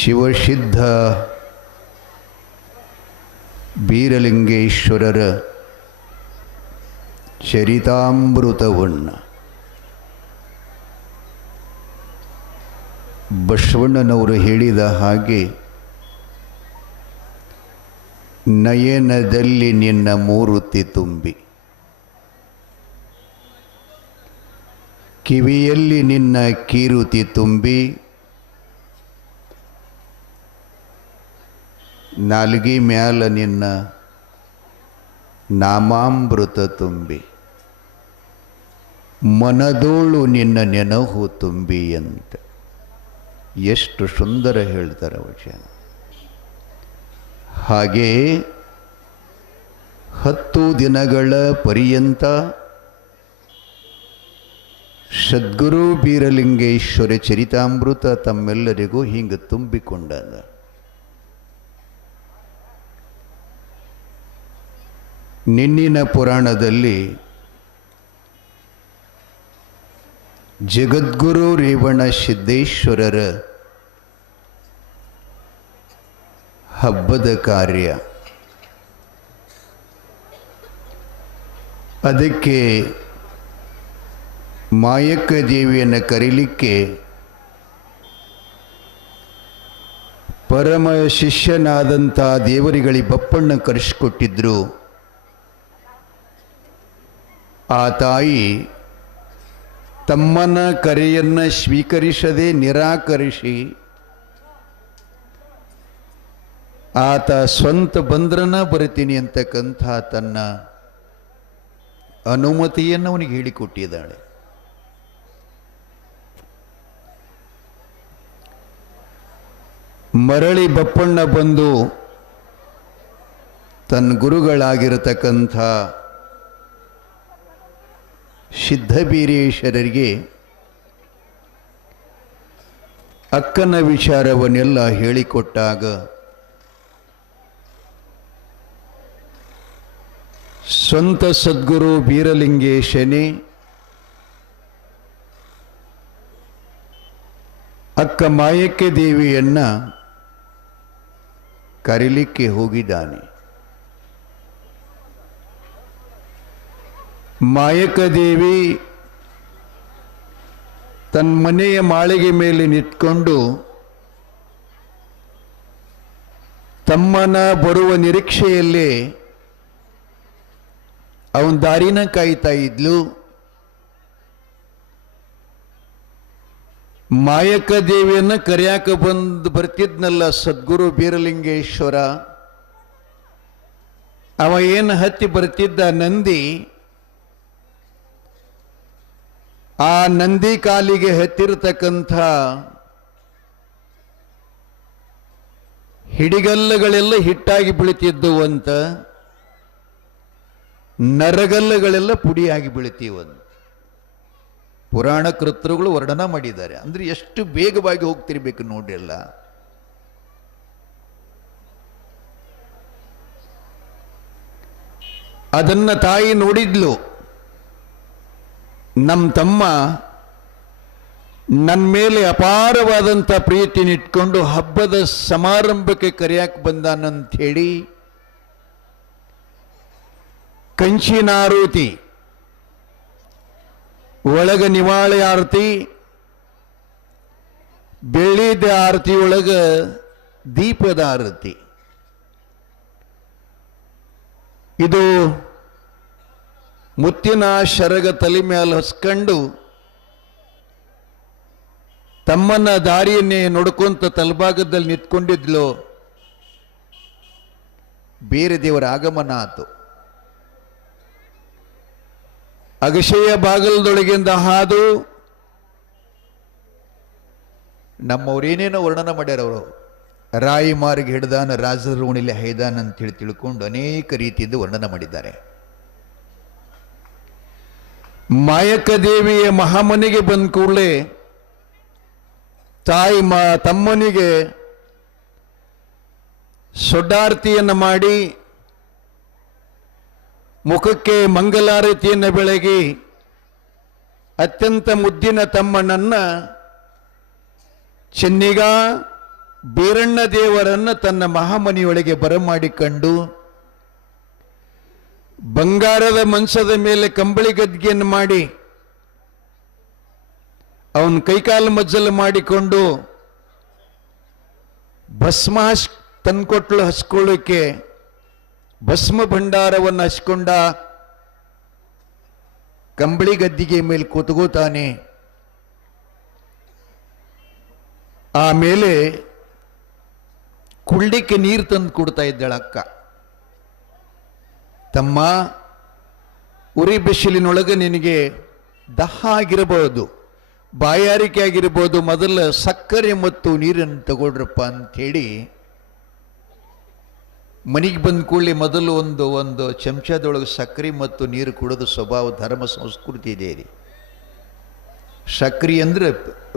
ಶಿವಸಿದ್ಧ ಬೀರಲಿಂಗೇಶ್ವರರ ಚರಿತಾಮೃತವನ್ನು ಬಸವಣ್ಣನವರು ಹೇಳಿದ ಹಾಗೆ ನಯನದಲ್ಲಿ ನಿನ್ನ ಮೂರುತಿ ತುಂಬಿ, ಕಿವಿಯಲ್ಲಿ ನಿನ್ನ ಕೀರುತಿ ತುಂಬಿ, ನಾಲ್ಗೆ ಮ್ಯಾಲ ನಿನ್ನ ನಾಮಾಮೃತ ತುಂಬಿ, ಮನದೋಳು ನಿನ್ನ ನೆನಹು ತುಂಬಿ ಅಂತ ಎಷ್ಟು ಸುಂದರ ಹೇಳ್ತಾರೆ ವಚನ. ಹಾಗೆ 10 ದಿನಗಳ ಪರ್ಯಂತ ಸದ್ಗುರು ಬೀರಲಿಂಗೇಶ್ವರ ಚರಿತಾಮೃತ ತಮ್ಮೆಲ್ಲರಿಗೂ ಹಿಂಗೆ ತುಂಬಿಕೊಂಡದ. ನಿನ್ನಿನ ಪುರಾಣದಲ್ಲಿ ಜಗದ್ಗುರು ರೇವಣ ಸಿದ್ದೇಶ್ವರರ ಹಬ್ಬದ ಕಾರ್ಯ, ಅದಕ್ಕೆ ಮಾಯಕ್ಕ ದೇವಿಯನ್ನು ಕರೀಲಿಕ್ಕೆ ಪರಮ ಶಿಷ್ಯನಾದಂಥ ದೇವರಿಗಳಿಗೆ ಬಪ್ಪಣ್ಣ ಕರೆಸಿಕೊಟ್ಟಿದ್ರು. ಆ ತಾಯಿ ತಮ್ಮನ ಕರೆಯನ್ನು ಸ್ವೀಕರಿಸದೆ ನಿರಾಕರಿಸಿ ಆತ ಸ್ವಂತ ಬಂದ್ರನ ಬರ್ತೀನಿ ಅಂತಕ್ಕಂಥ ತನ್ನ ಅನುಮತಿಯನ್ನು ಅವನಿಗೆ ಹೇಳಿಕೊಟ್ಟಿದ್ದಾಳೆ. ಮರಳಿ ಬಪ್ಪಣ್ಣ ಬಂದು ತನ್ನ ಗುರುಗಳಾಗಿರತಕ್ಕಂಥ ಸಿದ್ಧಬೀರೇಶ್ವರರಿಗೆ ಅಕ್ಕನ ವಿಚಾರವನ್ನೆಲ್ಲ ಹೇಳಿಕೊಟ್ಟಾಗ ಸ್ವಂತ ಸದ್ಗುರು ಬೀರಲಿಂಗೇಶನೇ ಅಕ್ಕ ಮಾಯಕ್ಕೆ ದೇವಿಯನ್ನು ಕರೀಲಿಕ್ಕೆ ಹೋಗಿದ್ದಾನೆ. ಮಾಯಕ ದೇವಿ ತನ್ನ ಮನೆಯ ಮಾಳಿಗೆ ಮೇಲೆ ನಿಂತ್ಕೊಂಡು ತಮ್ಮನ ಬರುವ ನಿರೀಕ್ಷೆಯಲ್ಲೇ ಅವನ ದಾರಿನ ಕಾಯ್ತಾ ಇದ್ಲು. ಮಾಯಕ ದೇವಿಯನ್ನು ಕರೆಯಾಕ ಬರ್ತಿದ್ನಲ್ಲ ಸದ್ಗುರು ಬೀರಲಿಂಗೇಶ್ವರ, ಅವ ಏನು ಹತ್ತಿ ಬರ್ತಿದ್ದ ನಂದಿ, ಆ ನಂದಿ ಕಾಲಿಗೆ ಹತ್ತಿರತಕ್ಕಂಥ ಹಿಡಿಗಲ್ಲುಗಳೆಲ್ಲ ಹಿಟ್ಟಾಗಿ ಬೀಳ್ತಿದ್ದವು ಅಂತ, ನರಗಲ್ಲುಗಳೆಲ್ಲ ಪುಡಿಯಾಗಿ ಬೀಳ್ತೀವಂತ ಪುರಾಣ ಕರ್ತೃಗಳು ವರ್ಣನ ಮಾಡಿದ್ದಾರೆ. ಅಂದ್ರೆ ಎಷ್ಟು ಬೇಗವಾಗಿ ಹೋಗ್ತಿರ್ಬೇಕು ನೋಡ್ರಿಲ್ಲ. ಅದನ್ನ ತಾಯಿ ನೋಡಿದ್ಲು. ನಮ್ಮ ತಮ್ಮ ನನ್ನ ಮೇಲೆ ಅಪಾರವಾದಂಥ ಪ್ರೀತಿನಿಟ್ಕೊಂಡು ಹಬ್ಬದ ಸಮಾರಂಭಕ್ಕೆ ಕರೆಯಕ್ಕೆ ಬಂದಾನಂತ ಹೇಳಿ ಕಂಚಿನಾರತಿ ಒಳಗ ನಿವಾಳಿ ಆರತಿ, ಬೆಳ್ಳಿದ ಆರತಿ ಒಳಗ ದೀಪದ ಆರತಿ, ಇದು ಮುತ್ತಿನ ಶರಗ ತಲೆ ಮೇಲೆ ಹಸ್ಕೊಂಡು ತಮ್ಮನ್ನ ದಾರಿಯನ್ನೇ ನೋಡ್ಕೊಂತ ತಲಭಾಗದಲ್ಲಿ ನಿಂತ್ಕೊಂಡಿದ್ಲು. ಬೇರೆ ದೇವರ ಆಗಮನ ಆತು. ಅಗಶೆಯ ಬಾಗಲದೊಳಗಿಂದ ಹಾದು ನಮ್ಮವ್ರೇನೇನೋ ವರ್ಣನ ಮಾಡ್ಯಾರ. ಅವರು ರಾಯಿ ಮಾರ್ಗ ಹಿಡ್ದಾನ, ರಾಜರ ಓಣಿಲಿ ಹೈದಾನ ಅಂತೇಳಿ ತಿಳ್ಕೊಂಡು ಅನೇಕ ರೀತಿಯಿಂದ ವರ್ಣನ ಮಾಡಿದ್ದಾರೆ. ಮಾಯಕ ದೇವಿಯ ಮಹಾಮನಿಗೆ ಬಂದ ಕೂಡಲೇ ತಾಯಿ ತಮ್ಮನಿಗೆ ಸೊಡ್ಡಾರತಿಯನ್ನು ಮಾಡಿ ಮುಖಕ್ಕೆ ಮಂಗಲಾರತಿಯನ್ನು ಬೆಳಗಿ ಅತ್ಯಂತ ಮುದ್ದಿನ ತಮ್ಮನನ್ನ ಚೆನ್ನಿಗ ಬೀರಣ್ಣ ದೇವರನ್ನು ತನ್ನ ಮಹಾಮನಿಯೊಳಗೆ ಬರಮಾಡಿಕೊಂಡು ಬಂಗಾರದ ಮಂಚದ ಮೇಲೆ ಕಂಬಳಿ ಗದ್ದಿಗೆಯನ್ನು ಮಾಡಿ ಅವನ ಕೈಕಾಲು ಮಜ್ಜಲು ಮಾಡಿಕೊಂಡು ಭಸ್ಮ ತಂದ್ಕೊಟ್ಲು ಹಚ್ಕೊಳ್ಳಿಕ್ಕೆ ಭಸ್ಮ ಭಂಡಾರವನ್ನು ಹಚ್ಕೊಂಡ ಕಂಬಳಿ ಗದ್ದಿಗೆ ಮೇಲೆ ಕೂತ್ಕೋತಾನೆ. ಆಮೇಲೆ ಕುಳ್ಳಿಕ್ಕೆ ನೀರು ತಂದು ಕೊಡ್ತಾ ಇದ್ದಾಳ ಅಕ್ಕ. ತಮ್ಮ, ಉರಿ ಬಿಸಿಲಿನೊಳಗೆ ನಿನಗೆ ದಹ ಆಗಿರಬಹುದು, ಬಾಯಾರಿಕೆ ಆಗಿರ್ಬೋದು, ಮೊದಲ ಸಕ್ಕರೆ ಮತ್ತು ನೀರನ್ನು ತಗೊಳ್ರಪ್ಪ ಅಂಥೇಳಿ ಮನೆಗೆ ಬಂದ ಕೂಡಲೇ ಮೊದಲು ಒಂದು ಚಮಚದೊಳಗೆ ಸಕ್ಕರೆ ಮತ್ತು ನೀರು ಕುಡಿದು ಸ್ವಭಾವ ಧರ್ಮ ಸಂಸ್ಕೃತಿ ಇದೆ ರೀ. ಸಕ್ಕರೆ ಅಂದರೆ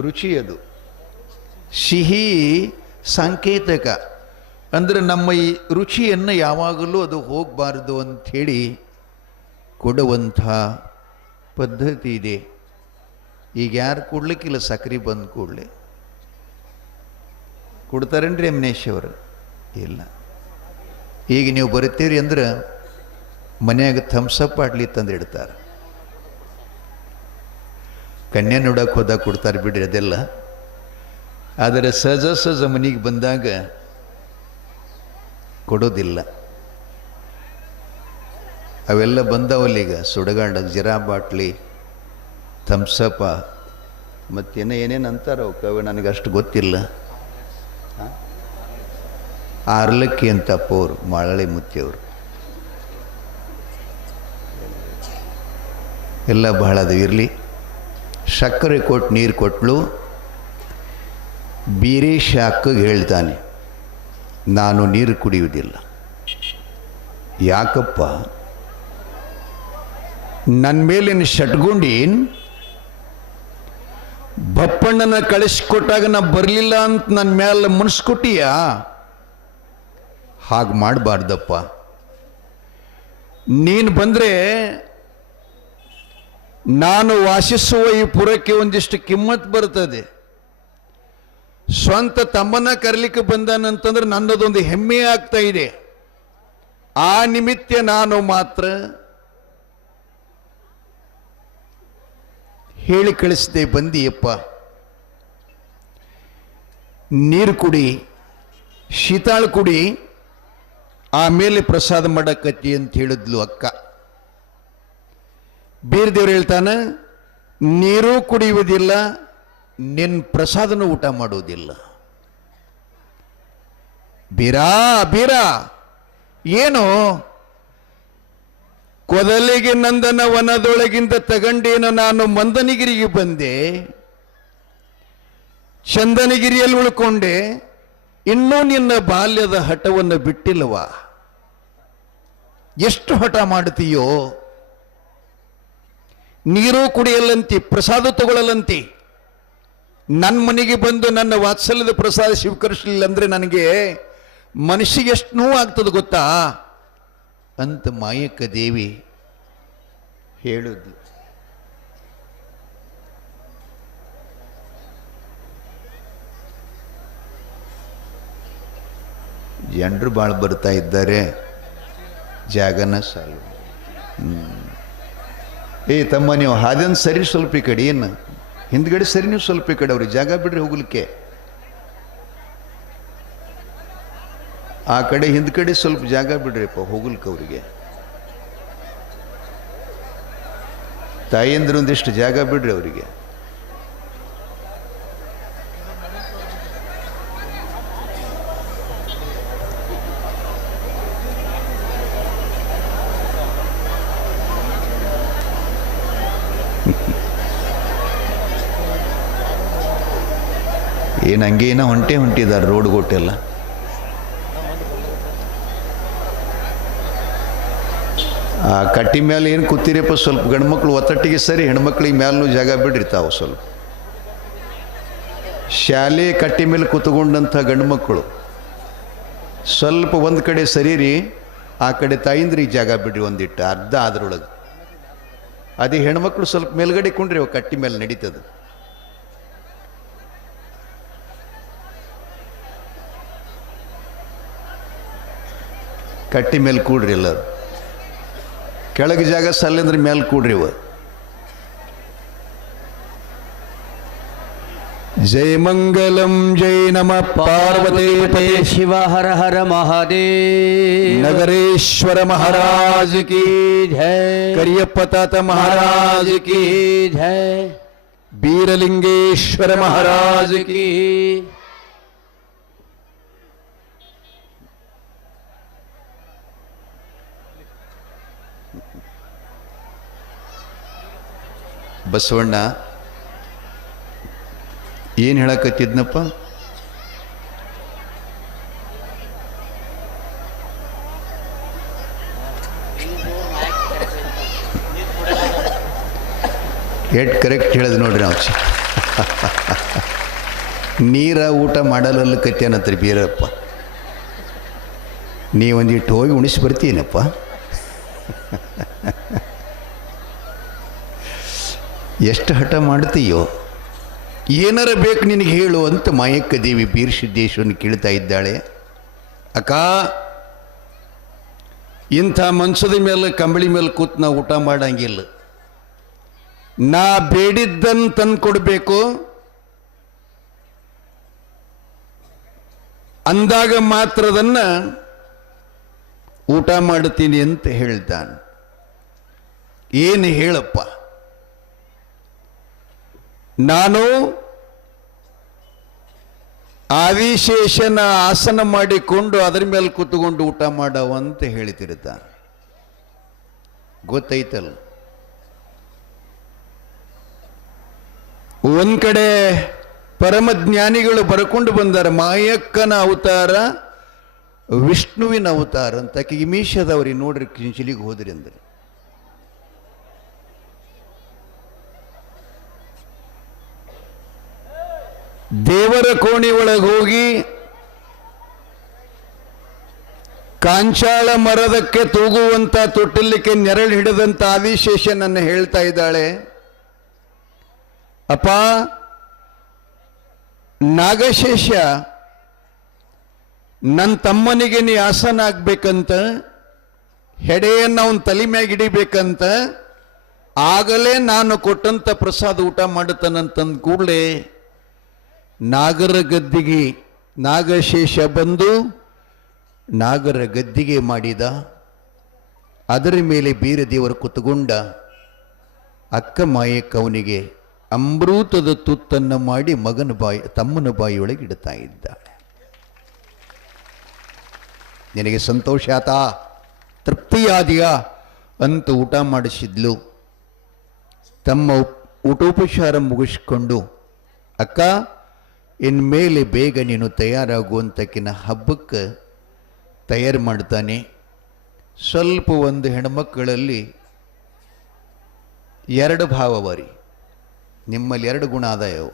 ರುಚಿ, ಅದು ಸಿಹಿ ಸಾಂಕೇತಿಕ, ಅಂದರೆ ನಮ್ಮ ಈ ರುಚಿಯನ್ನು ಯಾವಾಗಲೂ ಅದು ಹೋಗಬಾರ್ದು ಅಂಥೇಳಿ ಕೊಡುವಂಥ ಪದ್ಧತಿ ಇದೆ. ಈಗ ಯಾರು ಕೊಡ್ಲಿಕ್ಕಿಲ್ಲ, ಸಕ್ಕರೆ ಬಂದು ಕೂಡಲೇ ಕೊಡ್ತಾರೇನ್ರಿ ಅಮ್ನೇಶ್ ಅವರು? ಇಲ್ಲ. ಈಗ ನೀವು ಬರುತ್ತೀರಿ ಅಂದ್ರೆ ಮನ್ಯಾಗ ಥಮ್ಸಪ್ ಆಡ್ಲಿ ತಂದು ಇಡ್ತಾರೆ. ಕನ್ಯಾ ನೋಡಕ್ಕೆ ಹೋದಾಗ ಕೊಡ್ತಾರೆ ಬಿಡ್ರಿ, ಅದೆಲ್ಲ. ಆದರೆ ಸಹಜ ಮನೆಗೆ ಬಂದಾಗ ಕೊಡೋದಿಲ್ಲ. ಅವೆಲ್ಲ ಬಂದವಲ್ಲೀಗ, ಸುಡಗಾಡ, ಜಿರಾ ಬಾಟ್ಲಿ, ಥಮ್ಸಪ್ಪ, ಮತ್ತೇನೇನು ಅಂತಾರ ಅವಕ್ಕೆ, ನನಗೆ ಅಷ್ಟು ಗೊತ್ತಿಲ್ಲ. ಆರ್ಲಕ್ಕಿ ಅಂತ ಅಪ್ಪವ್ರು, ಮಾಳಳಿ ಮುತ್ತಿಯವರು ಎಲ್ಲ ಬಹಳ ಅದು ಇರಲಿ. ಸಕ್ಕರೆ ಕೊಟ್ಟು ನೀರು ಕೊಟ್ಲು. ಬೀರೇಶ ಅಕ್ಕಗೆ ಹೇಳ್ತಾನೆ, ನಾನು ನೀರು ಕುಡಿಯುವುದಿಲ್ಲ. ಯಾಕಪ್ಪ? ನನ್ನ ಮೇಲಿನ ಶಟ್ಗುಂಡೀನ್ ಬಪ್ಪಣ್ಣನ ಕಳಿಸ್ಕೊಟ್ಟಾಗ ನಾ ಬರಲಿಲ್ಲ ಅಂತ ನನ್ನ ಮೇಲೆ ಮುನ್ಸ್ಕೊಟ್ಟಿಯಾ? ಹಾಗೆ ಮಾಡಬಾರ್ದಪ್ಪ. ನೀನು ಬಂದರೆ ನಾನು ವಾಸಿಸುವ ಈ ಪುರಕ್ಕೆ ಒಂದಿಷ್ಟು ಕಿಮ್ಮತ್ ಬರ್ತದೆ. ಸ್ವಂತ ತಮ್ಮನ್ನ ಕರಲಿಕ್ಕೆ ಬಂದಾನಂತಂದ್ರೆ ನನ್ನದೊಂದು ಹೆಮ್ಮೆ ಆಗ್ತಾ ಇದೆ. ಆ ನಿಮಿತ್ತ ನಾನು ಮಾತ್ರ ಹೇಳಿ ಕಳಿಸಿದೆ, ಬಂದಿಯಪ್ಪ, ನೀರು ಕುಡಿ, ಶೀತಾಳು ಕುಡಿ, ಆಮೇಲೆ ಪ್ರಸಾದ ಮಾಡಕತ್ತಿ ಅಂತ ಹೇಳಿದ್ಲು ಅಕ್ಕ. ಬೀರದೇವ್ರು ಹೇಳ್ತಾನೆ, ನೀರೂ ಕುಡಿಯುವುದಿಲ್ಲ, ನಿನ್ನ ಪ್ರಸಾದನೂ ಊಟ ಮಾಡುವುದಿಲ್ಲ. ಬೀರಾ ಏನು? ಕೊದಲಿಗೆ ನಂದನ ವನದೊಳಗಿಂದ ತಗಂಡೇನು ನಾನು ಮಂದನಗಿರಿಗೆ ಬಂದೆ, ಚಂದನಗಿರಿಯಲ್ಲಿ ಉಳ್ಕೊಂಡೆ, ಇನ್ನೂ ನಿನ್ನ ಬಾಲ್ಯದ ಹಠವನ್ನು ಬಿಟ್ಟಿಲ್ವಾ? ಎಷ್ಟು ಹಠ ಮಾಡ್ತೀಯೋ? ನೀರು ಕುಡಿಯಲ್ಲಂತಿ, ಪ್ರಸಾದ ತಗೊಳ್ಳಲಂತಿ. ನನ್ನ ಮನೆಗೆ ಬಂದು ನನ್ನ ವಾತ್ಸಲ್ಯದ ಪ್ರಸಾದ ಸ್ವೀಕರಿಸಲಿಲ್ಲ ಅಂದರೆ ನನಗೆ ಮನಸ್ಸಿಗೆ ಎಷ್ಟು ನೋವು ಆಗ್ತದೆ ಗೊತ್ತಾ ಅಂತ ಮಾಯಕ್ಕ ದೇವಿ ಹೇಳಿದ್ಲು. ಜನರು ಭಾಳ ಬರ್ತಾ ಇದ್ದಾರೆ, ಜಾಗನ ಸಾಲು. ಏ ತಮ್ಮ, ನೀವು ಹಾದನ್ ಸರಿ ಸ್ವಲ್ಪ ಈ ಕಡೆ, ಏನು ಹಿಂದ್ಗಡೆ ಸರಿ, ನೀವು ಸ್ವಲ್ಪ ಈ ಕಡೆ, ಅವ್ರಿಗೆ ಜಾಗ ಬಿಡ್ರಿ ಹೋಗ್ಲಿಕ್ಕೆ. ಆ ಕಡೆ ಹಿಂದ್ಗಡೆ ಸ್ವಲ್ಪ ಜಾಗ ಬಿಡ್ರಿಪ್ಪ ಹೋಗ್ಲಿಕ್ಕೆ ಅವ್ರಿಗೆ. ತಾಯಿಯಂದ್ರೆ ಒಂದಿಷ್ಟು ಜಾಗ ಬಿಡ್ರಿ ಅವರಿಗೆ. ಏನು ಹಂಗೇನ ಹೊಂಟಿದ್ದಾರೆ ರೋಡ್ ಗೊಟ್ಟೆಲ್ಲ. ಆ ಕಟ್ಟಿ ಮೇಲೆ ಏನು ಕೂತಿರಪ್ಪ, ಸ್ವಲ್ಪ ಗಂಡು ಮಕ್ಕಳು ಒತ್ತಟ್ಟಿಗೆ ಸರಿ, ಹೆಣ್ಮಕ್ಳಿಗೆ ಮ್ಯಾಲೂ ಜಾಗ ಬಿಡ್ರಿ ತಾವು ಸ್ವಲ್ಪ. ಶಾಲೆ ಕಟ್ಟಿ ಮೇಲೆ ಕೂತ್ಕೊಂಡಂಥ ಗಂಡು ಮಕ್ಕಳು ಸ್ವಲ್ಪ ಒಂದು ಕಡೆ ಸರಿರಿ, ಆ ಕಡೆ ತಾಯಿಂದ್ರಿಗೆ ಜಾಗ ಬಿಡ್ರಿ ಒಂದಿಟ್ಟು, ಅರ್ಧ ಅದ್ರೊಳಗೆ. ಅದೇ ಹೆಣ್ಮಕ್ಳು ಸ್ವಲ್ಪ ಮೇಲ್ಗಡೆ ಕೊಂಡ್ರಿ, ಅವು ಕಟ್ಟಿ ಮೇಲೆ ನಡೀತದೆ. ಕಟ್ಟಿ ಮೇಲೆ ಕೂಡ್ರಿ ಎಲ್ಲ, ಕೆಳಗೆ ಜಾಗ ಸಲ್ಲಂದ್ರೆ ಮೇಲೆ ಕೂಡ್ರಿ ಇವ. ಜಯ ಮಂಗಲಂ ಜೈ ನಮ ಪಾರ್ವತಿ ಶಿವ ಹರ ಹರ ಮಹಾದೇವ. ನಗರೇಶ್ವರ ಮಹಾರಾಜ್ ಕಿ ಜಯ. ಕರಿಯಪ್ಪ ತಾತ ಮಹಾರಾಜ್ ಕಿ ಜಯ. ಬೀರಲಿಂಗೇಶ್ವರ ಮಹಾರಾಜ್ ಕಿ. ಬಸವಣ್ಣ ಏನು ಹೇಳಕತ್ತಿದ್ನಪ್ಪ? ಎಟ್ ಕರೆಕ್ಟ್ ಹೇಳಿದ್ ನೋಡ್ರಿ ನಾವು. ನೀರ ಊಟ ಮಾಡಲಲ್ಲ ಕತ್ಯಾನತ್ರಿ ಬೀರಪ್ಪ. ನೀವೊಂದಿಟ್ಟು ಹೋಗಿ ಉಣಿಸಿ ಬರ್ತೀನಪ್ಪ. ಎಷ್ಟು ಹಠ ಮಾಡ್ತೀಯೋ, ಏನಾರ ಬೇಕು ನಿನಗೆ ಹೇಳು ಅಂತ ಮಾಯಕ್ಕ ದೇವಿ ಬೀರಸಿದ್ದೇಶ್ವರನ ಕೇಳ್ತಾ ಇದ್ದಾಳೆ. ಅಕ್ಕ, ಇಂಥ ಮನ್ಸದ ಮೇಲೆ ಕಂಬಳಿ ಮೇಲೆ ಕೂತ್ ನಾವು ಊಟ ಮಾಡಂಗಿಲ್ಲ. ನಾ ಬೇಡಿದ್ದನ್ನು ತಂದು ಕೊಡಬೇಕು, ಅಂದಾಗ ಮಾತ್ರದನ್ನ ಊಟ ಮಾಡ್ತೀನಿ ಅಂತ ಹೇಳ್ತಾನೆ. ಏನು ಹೇಳಪ್ಪ? ನಾನು ಆದಿಶೇಷನ ಆಸನ ಮಾಡಿಕೊಂಡು ಅದರ ಮೇಲೆ ಕೂತ್ಕೊಂಡು ಊಟ ಮಾಡವಂತ ಹೇಳ್ತಿರ್ತಾನೆ. ಗೊತ್ತೈತಲ್ಲ? ಒಂದ್ ಕಡೆ ಪರಮಜ್ಞಾನಿಗಳು ಬರ್ಕೊಂಡು ಬಂದಾರ, ಮಾಯಕ್ಕನ ಅವತಾರ ವಿಷ್ಣುವಿನ ಅವತಾರ ಅಂತ. ಆಕೆಗೆ ಮೀಶದವ್ರಿಗೆ ನೋಡ್ರಿ ಕಿಂಚಿಲಿಗೆ ಹೋದ್ರಿ ಅಂದ್ರೆ. ದೇವರ ಕೋಣಿ ಒಳಗೆ ಹೋಗಿ ಕಾಂಚಾಳ ಮರದಕ್ಕೆ ತೂಗುವಂತ ತೊಟ್ಟಿಲಿಕ್ಕೆ ನೆರಳು ಹಿಡಿದಂತ ಆದಿಶೇಷನನ್ನು ಹೇಳ್ತಾ ಇದ್ದಾಳೆ, ಅಪ್ಪ ನಾಗಶೇಷ, ನನ್ನ ತಮ್ಮನಿಗೆ ನೀ ಆಸನ ಆಗ್ಬೇಕಂತ, ಹೆಡೆಯನ್ನು ಅವನ ತಲೆ ಮ್ಯಾಗ ಹಿಡಿಬೇಕಂತ, ಆಗಲೇ ನಾನು ಕೊಟ್ಟಂತ ಪ್ರಸಾದ ಊಟ ಮಾಡುತ್ತಾನಂತಂದ ಕೂಡಲೇ ನಾಗರ ಗದ್ದಿಗೆ ನಾಗಶೇಷ ಬಂದು ನಾಗರ ಗದ್ದಿಗೆ ಮಾಡಿದ. ಅದರ ಮೇಲೆ ಬೀರದೇವರು ಕುತ್ಕೊಂಡ. ಅಕ್ಕ ಮಾಯಕ್ಕ ಅವನಿಗೆ ಅಮೃತದ ತುತ್ತನ್ನು ಮಾಡಿ ತಮ್ಮನ ಬಾಯಿಯೊಳಗೆ ಇಡ್ತಾ ಇದ್ದಾಳೆ. ನಿನಗೆ ಸಂತೋಷ ಆತಾ, ತೃಪ್ತಿಯಾದಿಯಾ ಅಂತ ಊಟ ಮಾಡಿಸಿದ್ಲು. ತಮ್ಮ ಊಟೋಪಚಾರ ಮುಗಿಸ್ಕೊಂಡು, ಅಕ್ಕ ಇನ್ಮೇಲೆ ಬೇಗ ನೀನು ತಯಾರಾಗುವಂತಕ್ಕಿನ ಹಬ್ಬಕ್ಕೆ ತಯಾರು ಮಾಡ್ತಾನೆ. ಸ್ವಲ್ಪ ಒಂದು ಹೆಣ್ಮಕ್ಕಳಲ್ಲಿ ಎರಡು ಭಾವವರಿ, ನಿಮ್ಮಲ್ಲಿ ಎರಡು ಗುಣ ಆದಾಯವು.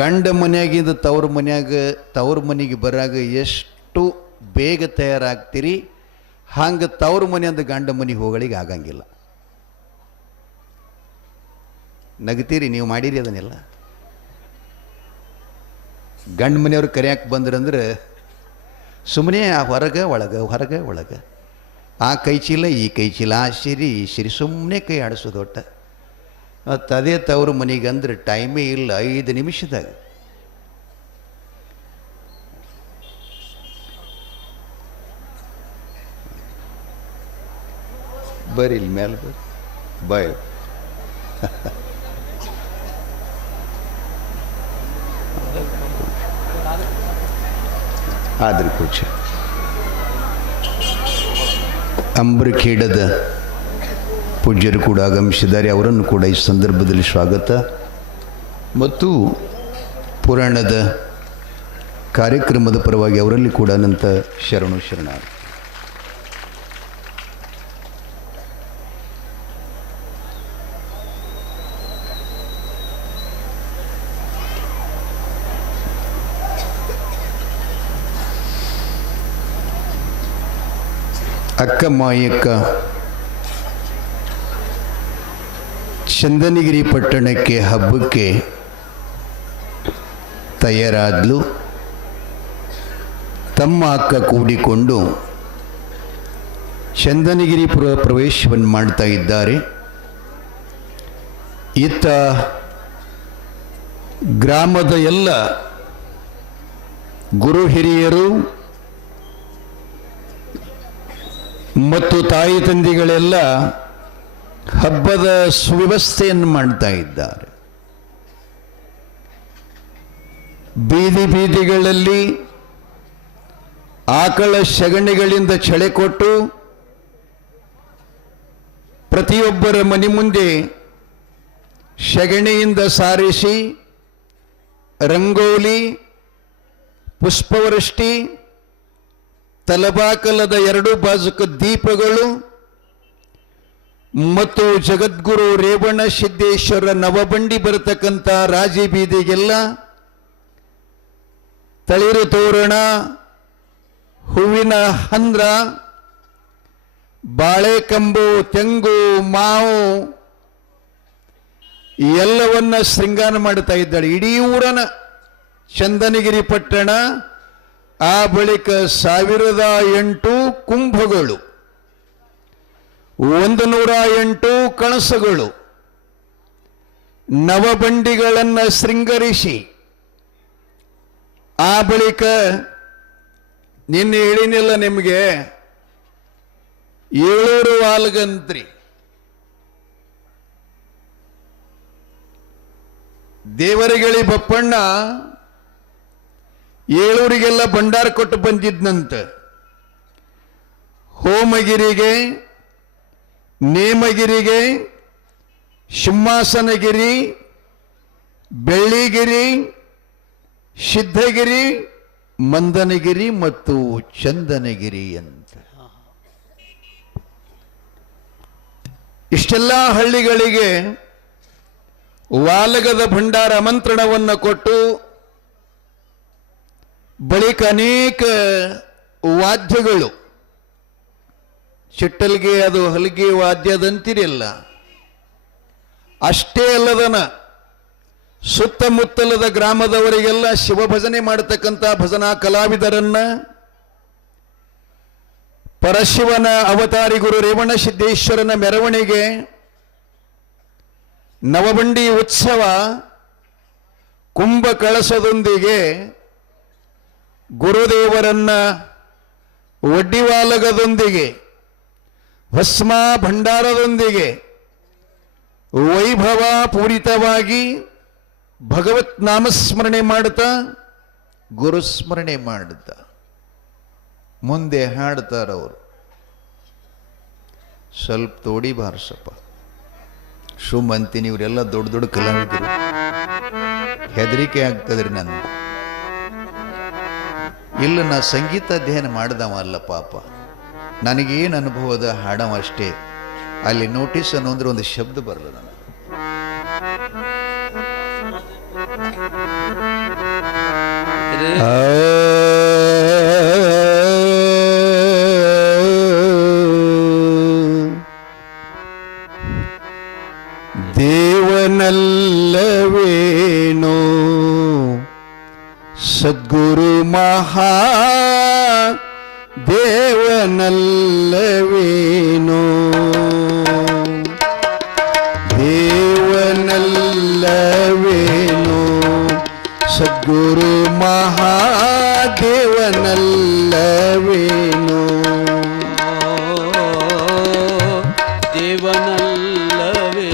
ಗಂಡ ಮನೆಯಾಗಿಂದ ತವ್ರ ಮನೆಗೆ ಬರಾಗ ಎಷ್ಟು ಬೇಗ ತಯಾರಾಗ್ತೀರಿ, ಹಂಗೆ ತವ್ರ ಮನೆಯಿಂದ ಗಂಡ ಮನೆಗೆ ಹೋಗಳಿಗೆ ಆಗಂಗಿಲ್ಲ. ನಗ್ತೀರಿ, ನೀವು ಮಾಡಿರಿ ಅದನ್ನೆಲ್ಲ. ಗಂಡ ಮನೆಯವ್ರು ಕರೆಯಕ್ಕೆ ಬಂದ್ರಂದ್ರೆ ಸುಮ್ಮನೆ ಹೊರಗೆ ಒಳಗೆ ಆ ಕೈ ಚೀಲ ಈ ಕೈ ಚೀಲ, ಆ ಸಿರಿ ಈ ಸಿರಿ, ಸುಮ್ಮನೆ ಕೈ ಆಡಿಸೋದು ಒಟ್ಟ. ಮತ್ತು ಅದೇ ತವ್ರ ಮನೆಗೆ ಅಂದ್ರೆ ಟೈಮೇ ಇಲ್ಲ, 5 ನಿಮಿಷದಾಗ. ಬರ್ರಿ ಇಲ್ಲಿ ಮೇಲೆ ಬಾಯ್. ಆದ್ರೆ ಕುಚ ಅಂಬ್ರಖೇಡದ ಪೂಜ್ಯರು ಕೂಡ ಆಗಮಿಸಿದ್ದಾರೆ. ಅವರನ್ನು ಕೂಡ ಈ ಸಂದರ್ಭದಲ್ಲಿ ಸ್ವಾಗತ ಮತ್ತು ಪುರಾಣದ ಕಾರ್ಯಕ್ರಮದ ಪರವಾಗಿ ಅವರಲ್ಲಿ ಕೂಡ ಅನಂತ ಶರಣ. ಅಕ್ಕ ಮಾಯಕ್ಕ ಚಂದನಗಿರಿ ಪಟ್ಟಣಕ್ಕೆ ಹಬ್ಬಕ್ಕೆ ತಯಾರಾದ್ಲು. ತಮ್ಮ ಅಕ್ಕ ಕೂಡಿಕೊಂಡು ಚಂದನಗಿರಿಪುರ ಪ್ರವೇಶವನ್ನು ಮಾಡ್ತಾ ಇದ್ದಾರೆ. ಇತ್ತ ಗ್ರಾಮದ ಎಲ್ಲ ಗುರು ಹಿರಿಯರು ಮತ್ತು ತಾಯಿ ತಂದೆಗಳೆಲ್ಲ ಹಬ್ಬದ ಸುವ್ಯವಸ್ಥೆಯನ್ನು ಮಾಡ್ತಾ ಇದ್ದಾರೆ. ಬೀದಿ ಬೀದಿಗಳಲ್ಲಿ ಆಕಳ ಸಗಣಿಗಳಿಂದ ಛಳೆ ಕೊಟ್ಟು ಪ್ರತಿಯೊಬ್ಬರ ಮನೆ ಮುಂದೆ ಸಗಣಿಯಿಂದ ಸಾರಿಸಿ ರಂಗೋಲಿ, ಪುಷ್ಪವೃಷ್ಟಿ, ತಲಬಾಕಲದ ಎರಡು ಬಾಜುಕ ದೀಪಗಳು ಮತ್ತು ಜಗದ್ಗುರು ರೇವಣ ಸಿದ್ದೇಶ್ವರ ನವಬಂಡಿ ಬರತಕ್ಕಂಥ ರಾಜಿ ಬೀದಿಗೆಲ್ಲ ತಳಿರು ತೋರಣ, ಹೂವಿನ ಹಂದ್ರ, ಬಾಳೆಕಂಬು, ತೆಂಗು, ಮಾವು ಎಲ್ಲವನ್ನ ಶೃಂಗಾರ ಮಾಡ್ತಾ ಇದ್ದಾಳೆ ಇಡೀ ಊರನ ಚಂದನಗಿರಿ ಪಟ್ಟಣ. ಆ ಬಳಿಕ 1008 ಕುಂಭಗಳು, 108 ಕಳಸಗಳು, ನವಬಂಡಿಗಳನ್ನು ಶೃಂಗರಿಸಿ, ಆ ಬಳಿಕ ನಿನ್ನೆ ಹೇಳಿನಿಲ್ಲ ನಿಮಗೆ 7 ವಾಲ್ಗಂತ್ರಿ ದೇವರಿಗಳಿ ಬಪ್ಪಣ್ಣ 7 ಭಂಡಾರ ಕೊಟ್ಟು ಬಂದಿದ್ನಂತ. ಹೋಮಗಿರಿಗೆ, ನೇಮಗಿರಿಗೆ, ಸಿಂಹಾಸನಗಿರಿ, ಬೆಳ್ಳಿಗಿರಿ, ಸಿದ್ಧಗಿರಿ, ಮಂದನಗಿರಿ ಮತ್ತು ಚಂದನಗಿರಿ ಅಂತ ಇಷ್ಟೆಲ್ಲ ಹಳ್ಳಿಗಳಿಗೆ ವಾಲಗದ ಭಂಡಾರ ಆಮಂತ್ರಣವನ್ನು ಕೊಟ್ಟು ಬಳಿಕ ಅನೇಕ ವಾದ್ಯಗಳು, ಚಿಟ್ಟಲ್ಗೆ ಅದು ಹಲಗೆ ವಾದ್ಯದಂತಿರಲ್ಲ, ಅಷ್ಟೇ ಅಲ್ಲದನ ಸುತ್ತಮುತ್ತಲದ ಗ್ರಾಮದವರಿಗೆಲ್ಲ ಶಿವಭಜನೆ ಮಾಡತಕ್ಕಂಥ ಭಜನಾ ಕಲಾವಿದರನ್ನ, ಪರಶಿವನ ಅವತಾರಿ ಗುರು ರೇವಣ ಸಿದ್ದೇಶ್ವರನ ಮೆರವಣಿಗೆ, ನವಬಂಡಿ ಉತ್ಸವ, ಕುಂಭ ಕಳಸದೊಂದಿಗೆ ಗುರುದೇವರನ್ನ ಒಡ್ಡಿವಾಲಗದೊಂದಿಗೆ, ಭಸ್ಮ ಭಂಡಾರದೊಂದಿಗೆ ವೈಭವ ಪೂರಿತವಾಗಿ ಭಗವತ್ ನಾಮಸ್ಮರಣೆ ಮಾಡುತ್ತಾ, ಗುರುಸ್ಮರಣೆ ಮಾಡುತ್ತಾ ಮುಂದೆ ಹಾಡ್ತಾರವರು. ಸ್ವಲ್ಪ ತೋಡಿ ಬಾರಸಪ್ಪ ಸುಮಂತಿನಿ, ಇವರೆಲ್ಲ ದೊಡ್ಡ ದೊಡ್ಡ ಕಲಾವಿದರು, ಹೆದರಿಕೆ ಆಗ್ತದ್ರಿ ನನ್ನ. ಇಲ್ಲ, ನಾ ಸಂಗೀತ ಅಧ್ಯಯನ ಮಾಡ್ದವ ಅಲ್ಲ ಪಾಪ, ನನಗೇನು ಅನುಭವದ ಹಾಡವ ಅಷ್ಟೇ. ಅಲ್ಲಿ ನೋಟಿಸ್ ಅನ್ನೋ ಅಂದ್ರೆ ಒಂದು ಶಬ್ದ ಬರಲ್ಲ ನನಗೆ. ದೇವನಲ್ಲವೇನೋ ಸದ್ಗುರು ಮಹಾ ದೇವನಲ್ಲವೇನೋ, ದೇವನಲ್ಲವೇನೋ ಸದ್ಗುರು ಮಹಾದೇವನಲ್ಲವೇನೋ, ದೇವನಲ್ಲವೇನೋ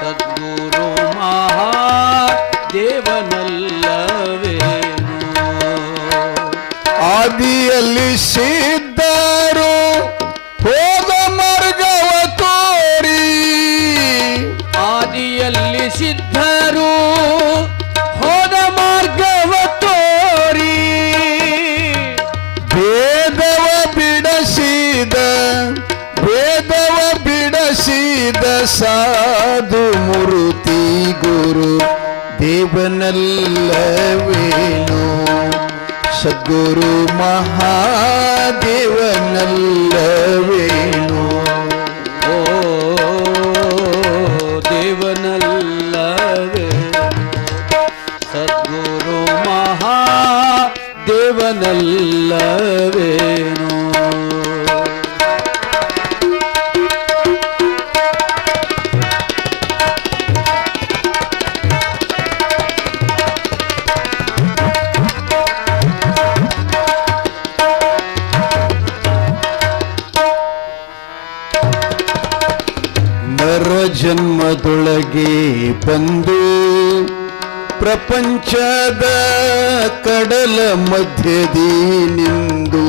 ಸದ್ಗುರು ಮಹಾದೇವನಲ್ಲವೇನೋ. ಆದಿಯಲ್ಲಿ ಸಿದ್ಧರು ಹೋದ ಮಾರ್ಗವ ತೋರಿ, ಆದಿಯಲ್ಲಿ ಸಿದ್ಧರು ಹೋದ ಮಾರ್ಗವ ತೋರಿ, ವೇದವ ಬಿಡಸಿದ ಸಾಧು ಮೂರ್ತಿ ಗುರು ದೇವನಲ್ಲವೇನೋ ಸದ್ಗುರು ಮಹಾದೇವನಲ್ಲವೇನೋ. ಓ ದೇವನಲ್ಲವೇನೋ ಸದ್ಗುರು ಮಹಾದೇವನಲ್ಲವೇನೋ. ಹೊರಗೆ ಬಂದು ಪ್ರಪಂಚದ ಕಡಲ ಮಧ್ಯದಿ ನಿಂದು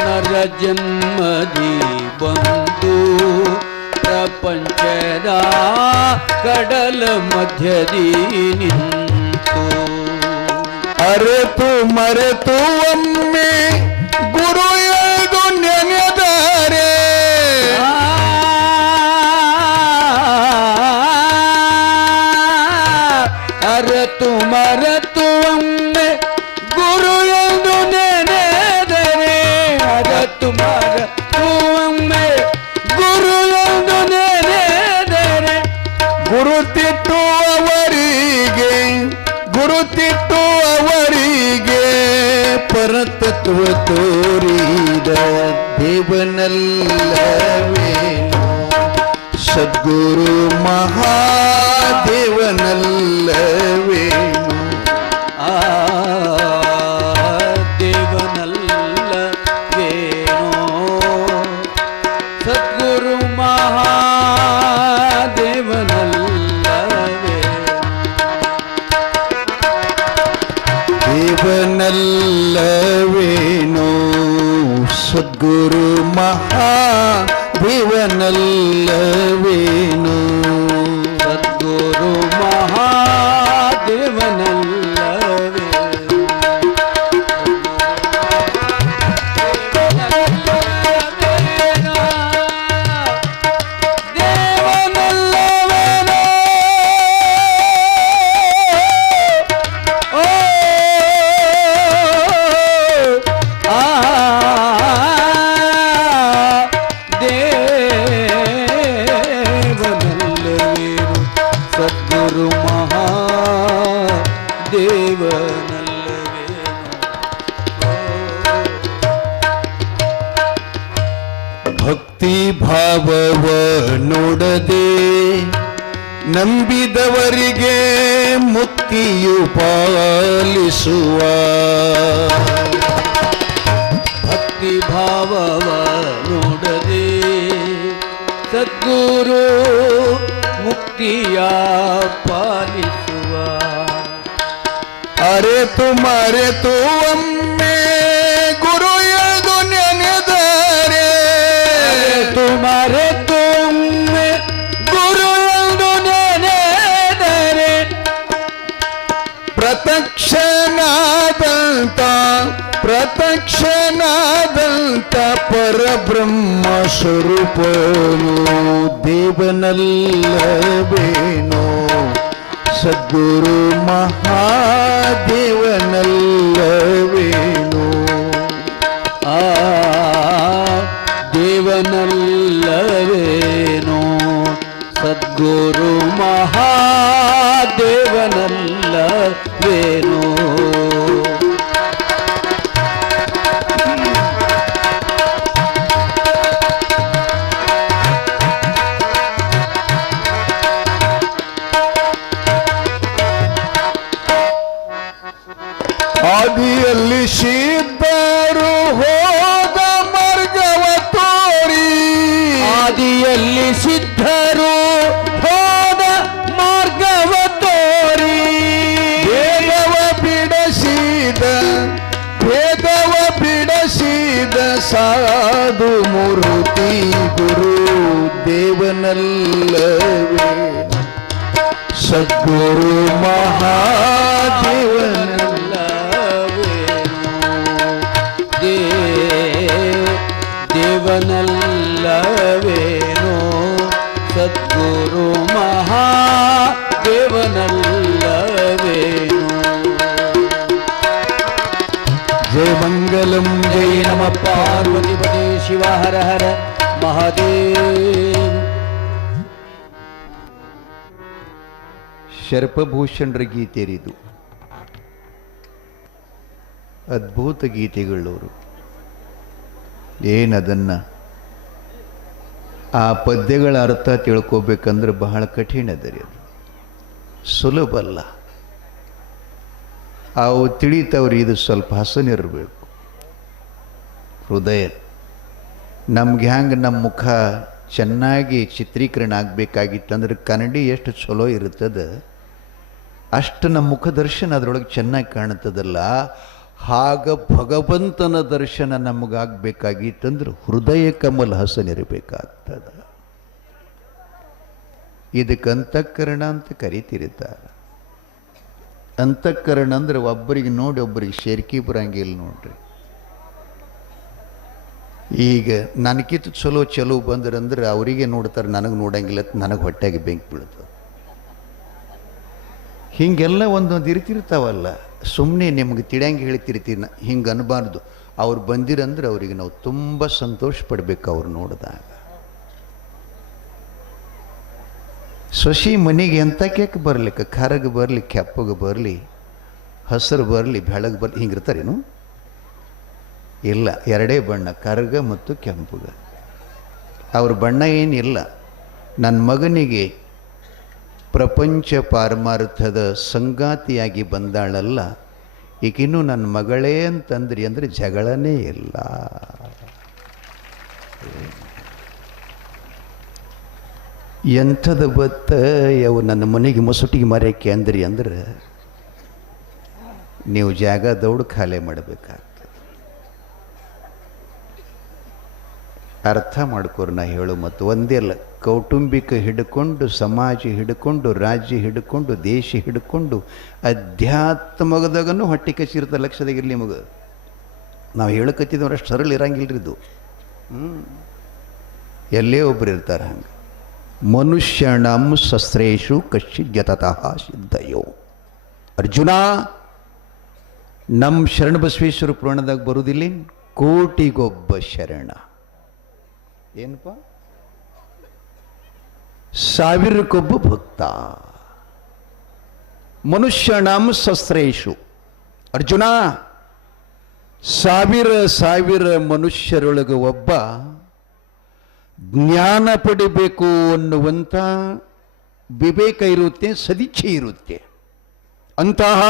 ನರ ಜನ್ಮದಿ ಬಂದು ಪ್ರಪಂಚದ ಕಡಲ ಮಧ್ಯದಿ ನಿಂತು ಅರೆತು ಮರೆತು ಒಮ್ಮೆ ಗುರು ಎದು ನೆನೆದರೆ ಅರತು ಮರತು ಒಮ್ಮೆ ಗುರು ಎಂದು ನೆನೆದರೆ ಅರತು ಮರತು ಒಮ್ಮೆ ಗುರು ಎಂದು ನೆನೆದರೆ ಗುರುತಿಟ್ಟು ಅವರಿಗೆ ಪರತತ್ವ ತೋರಿದ ದೇವನಲ್ಲವೇನೋ ಸದ್ಗುರು ಮಹಾದೇವನಲ್ಲವೇನೋ ಆ ದೇವನಲ್ಲವೇನೋ ಸದ್ಗುರು ದೇವನಲ್ಲವೇನೋ ಸದ್ಗುರು ಮಹಾದೇವನಲ್ಲವೇನೋ ಸದ್ಗುರು ಮಹಾದೇವನಲ್ಲವೇ ದೇವನಲ್ಲವೇನೋ ಓ ಆ ದೇವನಲ್ಲವೇನೋ ಸದ್ಗುರು ಮಹಾದೇವನಲ್ಲವೇನೋ ಭಕ್ತಿ ಭಾವವ ನೋಡದೆ ನಂಬಿದವರಿಗೆ ಮುಕ್ತಿಯು ಪಾಲಿಸುವ ಭಕ್ತಿ ಭಾವವ ನೋಡದೆ ಸದ್ಗುರು ಮುಕ್ತಿಯ ಪಾಲಿಸುವ ಅರೆತು ಮರೆತು ಒಮ್ಮೆ ಗುರು ಎದು ನೆನೆದರೆ ತುಮರೆ ತುಮ್ಮೆ ಗುರು ಎಂದು ನೆನೆದರೆ ಪ್ರತ್ಯಕ್ಷನಾದಂತ ಪರಬ್ರಹ್ಮ ಸ್ವರೂಪನು ದೇವನಲ್ಲವೇನೋ ಸದ್ಗುರು ಮಹಾದೇವನಲ್ಲವೇನೋ ಆ ದೇವನಲ್ಲವೇನೋ ಸದ್ಗುರು ಮಹಾದೇವನಲ್ಲವೇನೋ ಆದಿಯಲ್ಲಿ ಸಿದ್ಧರು ಹೋದ ಮಾರ್ಗವ ತೋರಿ ಆದಿಯಲ್ಲಿ ಸಿದ್ಧರು ಹೋದ ಮಾರ್ಗವ ತೋರಿ ಭೇದವ ಬಿಡಸಿದ ಸಾಧು ಮೂರ್ತಿ ಗುರು ದೇವನಲ್ಲವೇ ಸದ್ಗುರು ದೇವನಲ್ಲವೇನೋ ಸದ್ಗುರು ಮಹಾದೇವನಲ್ಲವೇನೋ ಜಯ ಮಂಗಲಂ ಜೈ ನಮ ಪಾರ್ವತಿಪತಿ ಶಿವ ಹರ ಹರ ಮಹಾದೇವ್ ಶರ್ಪಭೂಷಣರ ಗೀತೆರಿದು ಅದ್ಭುತ ಗೀತೆಗಳವರು ಏನದನ್ನು ಆ ಪದ್ಯಗಳ ಅರ್ಥ ತಿಳ್ಕೊಬೇಕಂದ್ರೆ ಬಹಳ ಕಠಿಣ ಅದರಿ ಅದು ಸುಲಭ ಅಲ್ಲ ಅವು ತಿಳಿತವ್ರು ಇದು ಸ್ವಲ್ಪ ಹಸನಿರಬೇಕು ಹೃದಯ ನಮ್ಗೆ ಹ್ಯಾಂಗೆ ನಮ್ಮ ಮುಖ ಚೆನ್ನಾಗಿ ಚಿತ್ರೀಕರಣ ಆಗಬೇಕಾಗಿತ್ತಂದ್ರೆ ಕನ್ನಡಿ ಎಷ್ಟು ಚಲೋ ಇರುತ್ತದೆ ಅಷ್ಟು ನಮ್ಮ ಮುಖದರ್ಶನ ಅದರೊಳಗೆ ಚೆನ್ನಾಗಿ ಕಾಣುತ್ತದಲ್ಲ. ಆಗ ಭಗವಂತನ ದರ್ಶನ ನಮಗಾಗಬೇಕಾಗಿತ್ತಂದ್ರೆ ಹೃದಯ ಕಮಲ ಹಸನಿರಬೇಕಾಗ್ತದೆ. ಇದಕ್ಕೆ ಅಂತಃಕರಣ ಅಂತ ಕರಿತಿರ್ತಾರೆ. ಅಂತಃಕರಣ ಅಂದ್ರೆ ಒಬ್ಬರಿಗೆ ನೋಡಿ ಒಬ್ಬರಿಗೆ ಶೇರ್ಕಿ ಬರಂಗಿಲ್ಲ ನೋಡ್ರಿ. ಈಗ ನನಗಿಂತ ಚಲೋ ಬಂದ್ರಂದ್ರೆ ಅವರಿಗೆ ನೋಡ್ತಾರೆ, ನನಗೆ ನೋಡಂಗಿಲ್ಲ, ನನಗೆ ಹೊಟ್ಟೆಗೆ ಬೆಂಕಿ ಬೀಳ್ತದೆ. ಹೀಗೆಲ್ಲ ಒಂದೊಂದು ಇರ್ತಿರ್ತಾವಲ್ಲ, ಸುಮ್ಮನೆ ನಿಮ್ಗೆ ತಿಳಿಯಂಗೆ ಹೇಳ್ತಿರ್ತೀವಿ, ಹಿಂಗೆ ಅನ್ಬಾರ್ದು. ಅವ್ರು ಬಂದಿರಂದ್ರೆ ಅವರಿಗೆ ನಾವು ತುಂಬ ಸಂತೋಷ ಪಡ್ಬೇಕು. ಅವ್ರು ನೋಡಿದಾಗ ಸೊಸಿ ಮನೆಗೆ ಎಂಥ ಕೆಕ್ಕೆ ಬರಲಿಕ್ಕೆ, ಕರಗೆ ಬರಲಿ, ಕೆಪ್ಪಗೆ ಬರಲಿ, ಹಸಿರು ಬರಲಿ, ಬೆಳಗ್ಗೆ ಬರಲಿ, ಹಿಂಗಿರ್ತಾರೇನು? ಇಲ್ಲ, ಎರಡೇ ಬಣ್ಣ, ಕರಗ ಮತ್ತು ಕೆಂಪುಗ. ಅವ್ರ ಬಣ್ಣ ಏನಿಲ್ಲ. ನನ್ನ ಮಗನಿಗೆ ಪ್ರಪಂಚ ಪಾರಮಾರ್ಥದ ಸಂಗಾತಿಯಾಗಿ ಬಂದಾಳಲ್ಲ, ಈಗಿನ್ನೂ ನನ್ನ ಮಗಳೇ ಅಂತಂದ್ರಿ ಅಂದರೆ ಜಗಳನೇ ಇಲ್ಲ. ಎಂಥದ ಬತ್ತ ಅವು ನನ್ನ ಮನೆಗೆ ಮಸುಟಿಗೆ ಮರೆಯಕ್ಕೆ ಅಂದ್ರಿ ಅಂದ್ರೆ ನೀವು ಜಾಗ ದೌಡು ಖಾಲಿ ಮಾಡಬೇಕಾಗ್ತದೆ. ಅರ್ಥ ಮಾಡ್ಕೋರು ನಾ ಹೇಳು. ಮತ್ತು ಒಂದೇ ಅಲ್ಲ, ಕೌಟುಂಬಿಕ ಹಿಡ್ಕೊಂಡು, ಸಮಾಜ ಹಿಡ್ಕೊಂಡು, ರಾಜ್ಯ ಹಿಡ್ಕೊಂಡು, ದೇಶ ಹಿಡ್ಕೊಂಡು, ಅಧ್ಯಾತ್ಮಗದಾಗನು ಹೊಟ್ಟೆ ಕಚ್ಚಿರ್ತ ಲಕ್ಷದಾಗಿರಲಿ ನಿಮಗೆ. ನಾವು ಹೇಳಕತ್ತಿದ್ದವ್ರು ಅಷ್ಟು ಸರಳ ಇರಂಗಿಲ್ರಿ ಇದು. ಎಲ್ಲೇ ಒಬ್ಬರು ಇರ್ತಾರೆ ಹಂಗೆ. ಮನುಷ್ಯಣಂ ಶಸ್ತ್ರೇಷು ಕಶ್ಚಿದ್ಯತಃ ಸಿದ್ಧಯೋ. ಅರ್ಜುನ, ನಮ್ಮ ಶರಣ ಬಸವೇಶ್ವರ ಪುರಾಣದಾಗ ಬರುವುದಿಲ್ಲ, ಕೋಟಿಗೊಬ್ಬ ಶರಣ. ಏನಪ್ಪ? ಸಾವಿರಕ್ಕೊಬ್ಬ ಭಕ್ತ. ಮನುಷ್ಯಣಂ ಶಸ್ತ್ರೇಷು. ಅರ್ಜುನ, ಸಾವಿರ ಮನುಷ್ಯರೊಳಗೆ ಒಬ್ಬ ಜ್ಞಾನ ಪಡಿಬೇಕು ಅನ್ನುವಂಥ ವಿವೇಕ ಇರುತ್ತೆ, ಸದಿಚ್ಛೆ ಇರುತ್ತೆ. ಅಂತಹ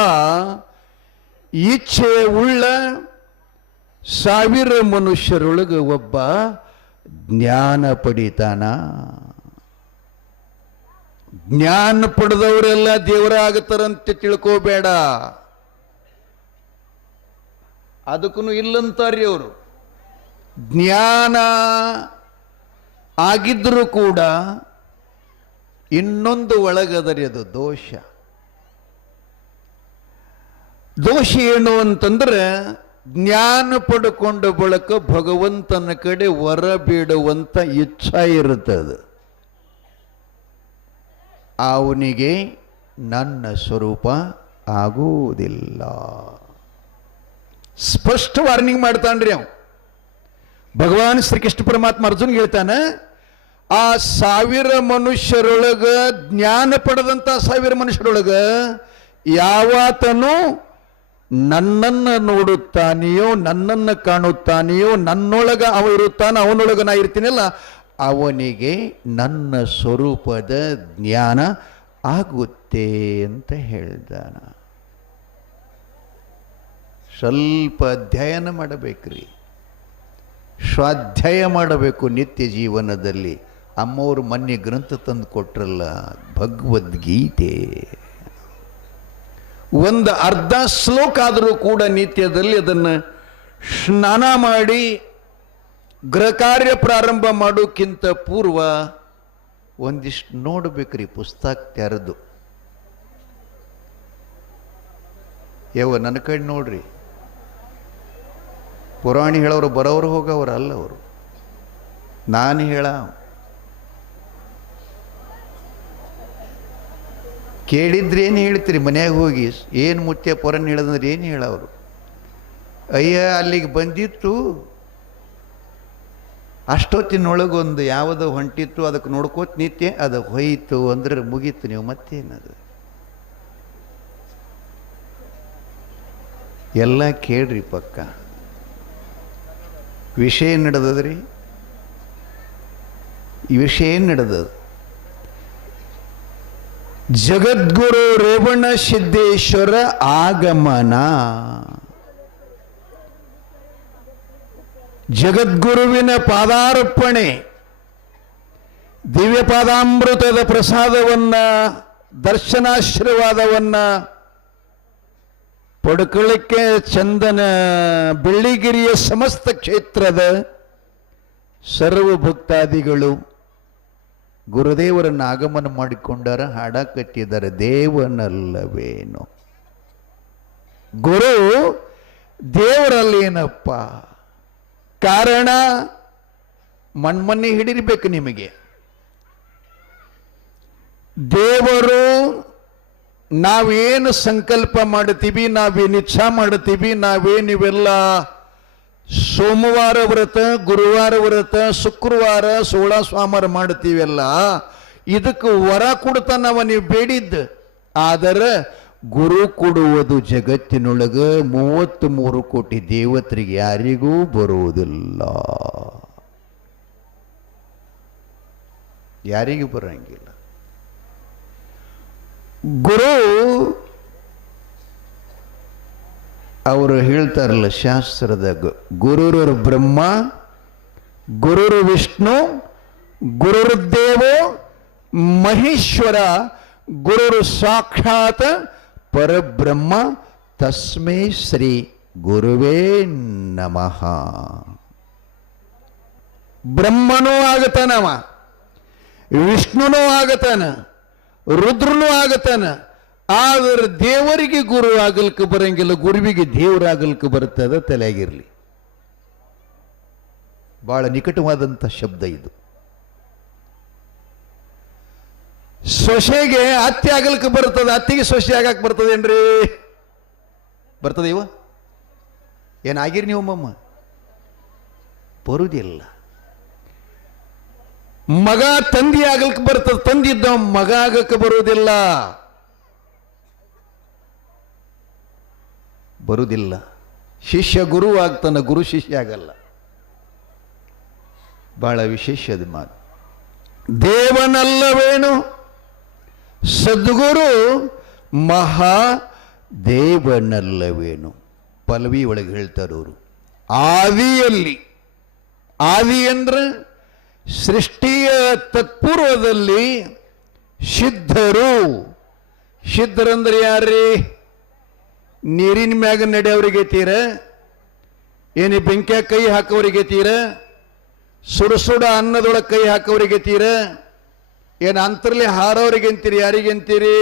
ಇಚ್ಛೆ ಉಳ್ಳ 1000 ಮನುಷ್ಯರೊಳಗೆ ಒಬ್ಬ ಜ್ಞಾನ ಪಡಿತಾನ. ಜ್ಞಾನ ಪಡೆದವರೆಲ್ಲ ದೇವರಾಗತ್ತಾರಂತೆ ತಿಳ್ಕೋಬೇಡ. ಅದಕ್ಕೂ ಇಲ್ಲಂತಾರ್ರಿ ಅವರು. ಜ್ಞಾನ ಆಗಿದ್ರೂ ಕೂಡ ಇನ್ನೊಂದು ಒಳಗದರಿ, ಅದು ದೋಷ. ದೋಷ ಏನು ಅಂತಂದ್ರೆ, ಜ್ಞಾನ ಪಡ್ಕೊಂಡ ಬಳಿಕ ಭಗವಂತನ ಕಡೆ ವರ ಬೇಡುವಂಥ ಇಚ್ಛಾ ಇರುತ್ತದೆ. ಅವನಿಗೆ ನನ್ನ ಸ್ವರೂಪ ಆಗುವುದಿಲ್ಲ. ಸ್ಪಷ್ಟ ವಾರ್ನಿಂಗ್ ಮಾಡ್ತಾನ್ರಿ ಅವ. ಭಗವಾನ್ ಶ್ರೀಕೃಷ್ಣ ಪರಮಾತ್ಮ ಅರ್ಜುನ್ಗೆ ಹೇಳ್ತಾನೆ, ಆ 1000 ಮನುಷ್ಯರೊಳಗ, ಜ್ಞಾನ ಪಡೆದಂಥ 1000 ಮನುಷ್ಯರೊಳಗ ಯಾವಾತನು ನನ್ನನ್ನು ನೋಡುತ್ತಾನೆಯೋ, ನನ್ನನ್ನು ಕಾಣುತ್ತಾನೆಯೋ, ನನ್ನೊಳಗ ಅವ ಇರುತ್ತಾನ, ಅವನೊಳಗ ನಾ ಇರ್ತೀನಲ್ಲ, ಅವನಿಗೆ ನನ್ನ ಸ್ವರೂಪದ ಜ್ಞಾನ ಆಗುತ್ತೆ ಅಂತ ಹೇಳ್ದಾನ. ಸ್ವಲ್ಪ ಅಧ್ಯಯನ ಮಾಡಬೇಕ್ರಿ, ಸ್ವಾಧ್ಯಾಯ ಮಾಡಬೇಕು ನಿತ್ಯ ಜೀವನದಲ್ಲಿ. ಅಮ್ಮವರು ಮೊನ್ನೆ ಗ್ರಂಥ ತಂದು ಕೊಟ್ರಲ್ಲ, ಭಗವದ್ಗೀತೆ. ಒಂದು ಅರ್ಧ ಶ್ಲೋಕ ಆದರೂ ಕೂಡ ನಿತ್ಯದಲ್ಲಿ ಅದನ್ನು ಸ್ನಾನ ಮಾಡಿ ಗೃಹ ಕಾರ್ಯ ಪ್ರಾರಂಭ ಮಾಡೋಕ್ಕಿಂತ ಪೂರ್ವ ಒಂದಿಷ್ಟು ನೋಡ್ಬೇಕ್ರಿ, ಪುಸ್ತಕ ತೆರೆದು. ನನ್ನ ಕಡೆ ನೋಡ್ರಿ. ಪುರಾಣಿ ಹೇಳೋರು ಬರೋರು ಹೋಗೋರು ಅಲ್ಲ ಅವರು. ನಾನು ಹೇಳ ಕೇಳಿದ್ರೆ ಏನು ಹೇಳ್ತೀರಿ ಮನ್ಯಾಗ ಹೋಗಿ? ಏನು ಮುತ್ಯ ಪುರಾಣ ಹೇಳೋದಂದ್ರೆ ಏನು ಹೇಳೋರು? ಅಯ್ಯ ಅಲ್ಲಿಗೆ ಬಂದಿತ್ತು, ಅಷ್ಟೊತ್ತಿನೊಳಗೊಂದು ಯಾವುದೋ ಹೊಂಟಿತ್ತು, ಅದಕ್ಕೆ ನೋಡ್ಕೋತ ನಿತ್ಯ ಅದು ಹೋಯಿತು ಅಂದ್ರೆ ಮುಗೀತು. ನೀವು ಮತ್ತೇನದು ಎಲ್ಲ ಕೇಳ್ರಿ. ಪಕ್ಕ ವಿಷಯ ಏನು ನಡೆದದ್ರಿ? ಈ ವಿಷಯ ಏನು ನಡೆದದು? ಜಗದ್ಗುರು ರೇವಣ ಸಿದ್ದೇಶ್ವರ ಆಗಮನ. ಜಗದ್ಗುರುವಿನ ಪಾದಾರ್ಪಣೆ. ದಿವ್ಯಪಾದಾಮೃತದ ಪ್ರಸಾದವನ್ನ ದರ್ಶನಾಶೀರ್ವಾದವನ್ನ ಪಡ್ಕೊಳ್ಳಿಕ್ಕೆ ಚಂದನ ಬೆಳ್ಳಿಗಿರಿಯ ಸಮಸ್ತ ಕ್ಷೇತ್ರದ ಸರ್ವ ಭಕ್ತಾದಿಗಳು ಗುರುದೇವರನ್ನು ಆಗಮನ ಮಾಡಿಕೊಂಡಾರ, ಹಾಡ ಕಟ್ಟಿದ್ದಾರೆ. ದೇವನಲ್ಲವೇನು ಗುರು ದೇವರಲ್ಲೇನಪ್ಪ? ಕಾರಣ ಮಣ್ಮಣ್ಣಿ ಹಿಡಿರ್ಬೇಕು ನಿಮಗೆ. ದೇವರು ನಾವೇನು ಸಂಕಲ್ಪ ಮಾಡ್ತೀವಿ, ನಾವೇನು ಇಚ್ಛಾ ಮಾಡ್ತೀವಿ, ನಾವೇನಿವೆಲ್ಲ ಸೋಮವಾರ ವ್ರತ, ಗುರುವಾರ ವ್ರತ, ಶುಕ್ರವಾರ 16 ಸೋಮವಾರ ಮಾಡ್ತೀವಲ್ಲ, ಇದಕ್ಕೆ ವರ ಕೊಡ್ತಾನವ ನೀವು ಬೇಡಿದ್ದು. ಆದರೆ ಗುರು ಕೊಡುವುದು ಜಗತ್ತಿನೊಳಗೆ 33 ಕೋಟಿ ದೇವತರಿಗೆ ಯಾರಿಗೂ ಬರುವುದಿಲ್ಲ, ಯಾರಿಗೂ ಬರಂಗಿಲ್ಲ. ಗುರು ಅವರು ಹೇಳ್ತಾರಲ್ಲ ಶಾಸ್ತ್ರದಾಗ, ಗುರುರು ಬ್ರಹ್ಮ, ಗುರುರು ವಿಷ್ಣು, ಗುರುರ್ದೇವೋ ಮಹೇಶ್ವರ, ಗುರುರು ಸಾಕ್ಷಾತ್ ಪರಬ್ರಹ್ಮ, ತಸ್ಮೈ ಶ್ರೀ ಗುರುವೇ ನಮಃ. ಬ್ರಹ್ಮನೂ ಆಗತಾನವ, ವಿಷ್ಣುನೂ ಆಗತಾನ, ರುದ್ರನೂ ಆಗತಾನ. ಆದರೆ ದೇವರಿಗೆ ಗುರು ಆಗಲಿಕ್ಕೆ ಬರಂಗಿಲ್ಲ, ಗುರುವಿಗೆ ದೇವರಾಗಲಿಕ್ಕೆ ಬರ್ತದ. ತಲೆಯಾಗಿರ್ಲಿ. ಬಹಳ ನಿಕಟವಾದಂಥ ಶಬ್ದ ಇದು. ಸೊಸೆಗೆ ಅತ್ತೆ ಆಗಲಿಕ್ಕೆ ಬರ್ತದೆ, ಅತ್ತಿಗೆ ಸೊಸೆ ಆಗಕ್ಕೆ ಬರ್ತದೇನ್ರಿ? ಬರ್ತದೆ ಇವ? ಏನಾಗಿರಿ ನೀವಮ್ಮ? ಬರುವುದಿಲ್ಲ. ಮಗ ತಂದಿ ಆಗಲಿಕ್ಕೆ ಬರ್ತದೆ, ತಂದಿದ್ದ ಮಗ ಆಗಕ್ಕೆ ಬರುವುದಿಲ್ಲ, ಬರುವುದಿಲ್ಲ. ಶಿಷ್ಯ ಗುರು ಆಗ್ತಾನೆ, ಗುರು ಶಿಷ್ಯ ಆಗಲ್ಲ. ಬಹಳ ವಿಶೇಷದ ಮಾತು. ದೇವನಲ್ಲವೇನು ಸದ್ಗುರು, ಮಹಾ ದೇವನಲ್ಲವೇನು. ಪಲ್ವಿ ಒಳಗೆ ಹೇಳ್ತಾರವರು. ಆದಿಯಲ್ಲಿ, ಆದಿ ಅಂದ್ರೆ ಸೃಷ್ಟಿಯ ತತ್ಪೂರ್ವದಲ್ಲಿ ಸಿದ್ಧರು. ಸಿದ್ಧರಂದ್ರೆ ಯಾರ್ರೀ? ನೀರಿನ ಮ್ಯಾಗ ನಡೆಯವ್ರಿಗೆ ತೀರ, ಏನು ಬೆಂಕಿಯ ಕೈ ಹಾಕೋರಿಗೆ ತೀರ, ಸುಡ ಅನ್ನದೊಳಗೆ ಕೈ ಹಾಕೋರಿಗೆ ತೀರ, ಏನು ಅಂತರ್ಲಿ ಹಾರೋರಿಗೆ ಅಂತೀರಿ, ಯಾರಿಗೆ ಅಂತೀರಿ?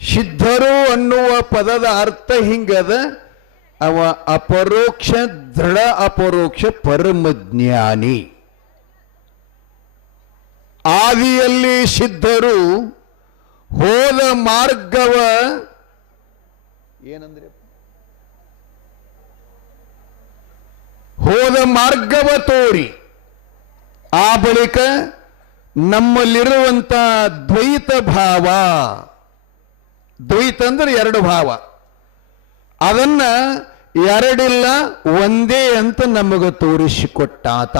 ಸಿದ್ಧರು ಅನ್ನುವ ಪದದ ಅರ್ಥ ಹಿಂಗದ, ಅವ ಅಪರೋಕ್ಷ, ದೃಢ ಅಪರೋಕ್ಷ ಪರಮಜ್ಞಾನಿ. ಆದಿಯಲ್ಲಿ ಸಿದ್ಧರು, ಹೋದ ಮಾರ್ಗವ ಏನಂದ್ರೆ ಹೋದ ಮಾರ್ಗವ ತೋರಿ, ಆ ಬಳಿಕ ನಮ್ಮಲ್ಲಿರುವಂತ ದ್ವೈತ ಭಾವ, ದ್ವೈತ ಅಂದ್ರೆ 2 ಭಾವ, ಅದನ್ನ ಎರಡಿಲ್ಲ ಒಂದೇ ಅಂತ ನಮಗೆ ತೋರಿಸಿಕೊಟ್ಟಾತ.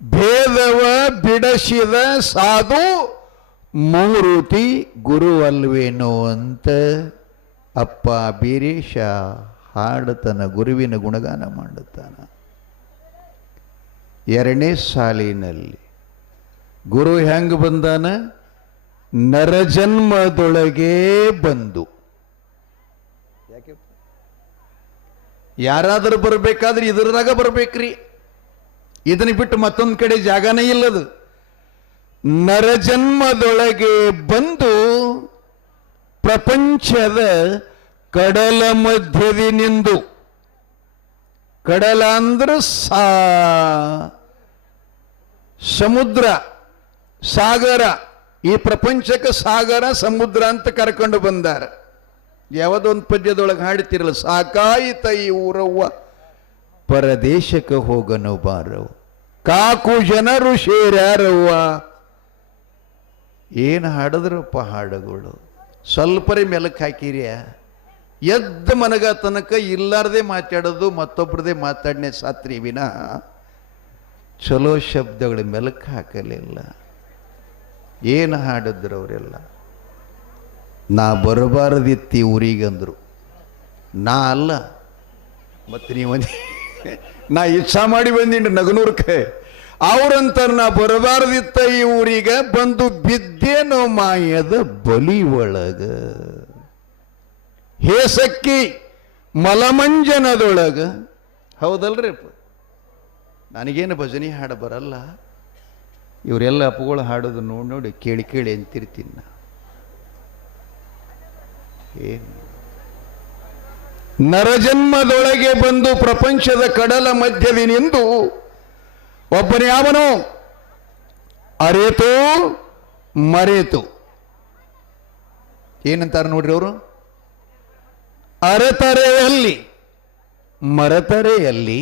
ಭೇದವ ಬಿಡಿಸಿದ ಸಾಧು ಮೂರುತಿ ಗುರು ಅಲ್ವೇನೋ ಅಂತ ಅಪ್ಪ ಬೀರೇಶ ಹಾಡುತ್ತಾನ, ಗುರುವಿನ ಗುಣಗಾನ ಮಾಡುತ್ತಾನ. 2ನೇ ಸಾಲಿನಲ್ಲಿ ಗುರು ಹೆಂಗ ಬಂದಾನ? ನರಜನ್ಮದೊಳಗೆ ಬಂದು. ಯಾರಾದರೂ ಬರಬೇಕಾದ್ರೆ ಇದರಾಗ ಬರ್ಬೇಕ್ರಿ, ಇದನ್ನ ಬಿಟ್ಟು ಮತ್ತೊಂದು ಕಡೆ ಜಾಗನೇ ಇಲ್ಲದು. ನರಜನ್ಮದೊಳಗೆ ಬಂದು ಪ್ರಪಂಚದ ಕಡಲ ಮಧ್ಯದಿನಿಂದು, ಕಡಲ ಅಂದ್ರೆ ಸಮುದ್ರ, ಸಾಗರ, ಈ ಪ್ರಪಂಚಕ್ಕೆ ಸಾಗರ ಸಮುದ್ರ ಅಂತ ಕರ್ಕೊಂಡು ಬಂದಾರ. ಯಾವುದೊಂದು ಪದ್ಯದೊಳಗೆ ಹಾಡ್ತಿರಲ್ಲ, ಸಾಕಾಯಿತ ಈ ಊರವ್ವ ಪರದೇಶಕ್ಕೆ ಹೋಗನು ಬಾರವ್ವ, ಕಾಕು ಜನರು ಸೇರ್ಯಾರವ್ವ. ಏನು ಹಾಡಿದ್ರಪ್ಪ ಹಾಡುಗಳು, ಸ್ವಲ್ಪರೇ ಮೆಲಕ್ ಹಾಕಿರ್ಯ. ಎದ್ದ ಮನಗ ತನಕ ಇಲ್ಲಾರ್ದೆ ಮಾತಾಡೋದು, ಮತ್ತೊಬ್ಬರದೇ ಮಾತಾಡನೆ ಸಾತ್ರಿ ವಿನ ಚಲೋ ಶಬ್ದಗಳು ಮೆಲಕ್ ಹಾಕಲಿಲ್ಲ. ಏನು ಹಾಡಿದ್ರು ಅವರೆಲ್ಲ? ನಾ ಬರಬಾರದಿತ್ತಿ ಊರಿಗಂದ್ರು. ನಾ ಅಲ್ಲ, ಮತ್ತೆ ನೀವು ನಾ ಇಚ್ಛಾ ಮಾಡಿ ಬಂದಿನಿ ನಗನೂರ್ಕೆ. ಅವ್ರಂತಾರ ನಾ ಬರಬಾರ್ದಿತ್ತ ಈ ಊರಿಗೆ, ಬಂದು ಬಿದ್ದೇನೋ ಮಾಯದ ಬಲಿ ಒಳಗ, ಹೇಸಕ್ಕಿ ಮಲಮಂಜನದೊಳಗ. ಹೌದಲ್ರಿ? ನನಗೇನು ಭಜನೆ ಹಾಡು ಬರಲ್ಲ, ಇವರೆಲ್ಲ ಅಪ್ಪಗಳು ಹಾಡೋದು ನೋಡಿ ನೋಡಿ ಕೇಳಿ ಕೇಳಿ ಅಂತಿರ್ತೀನಿ ನಾ. ಏನು ನರಜನ್ಮದೊಳಗೆ ಬಂದು ಪ್ರಪಂಚದ ಕಡಲ ಮಧ್ಯವಿನಿಂದು ಒಬ್ಬನೇ ಯಾವನು ಅರೇತು ಮರೇತು. ಏನಂತಾರೆ ನೋಡ್ರಿ ಅವರು, ಅರತರೆಯಲ್ಲಿ ಮರತರೆಯಲ್ಲಿ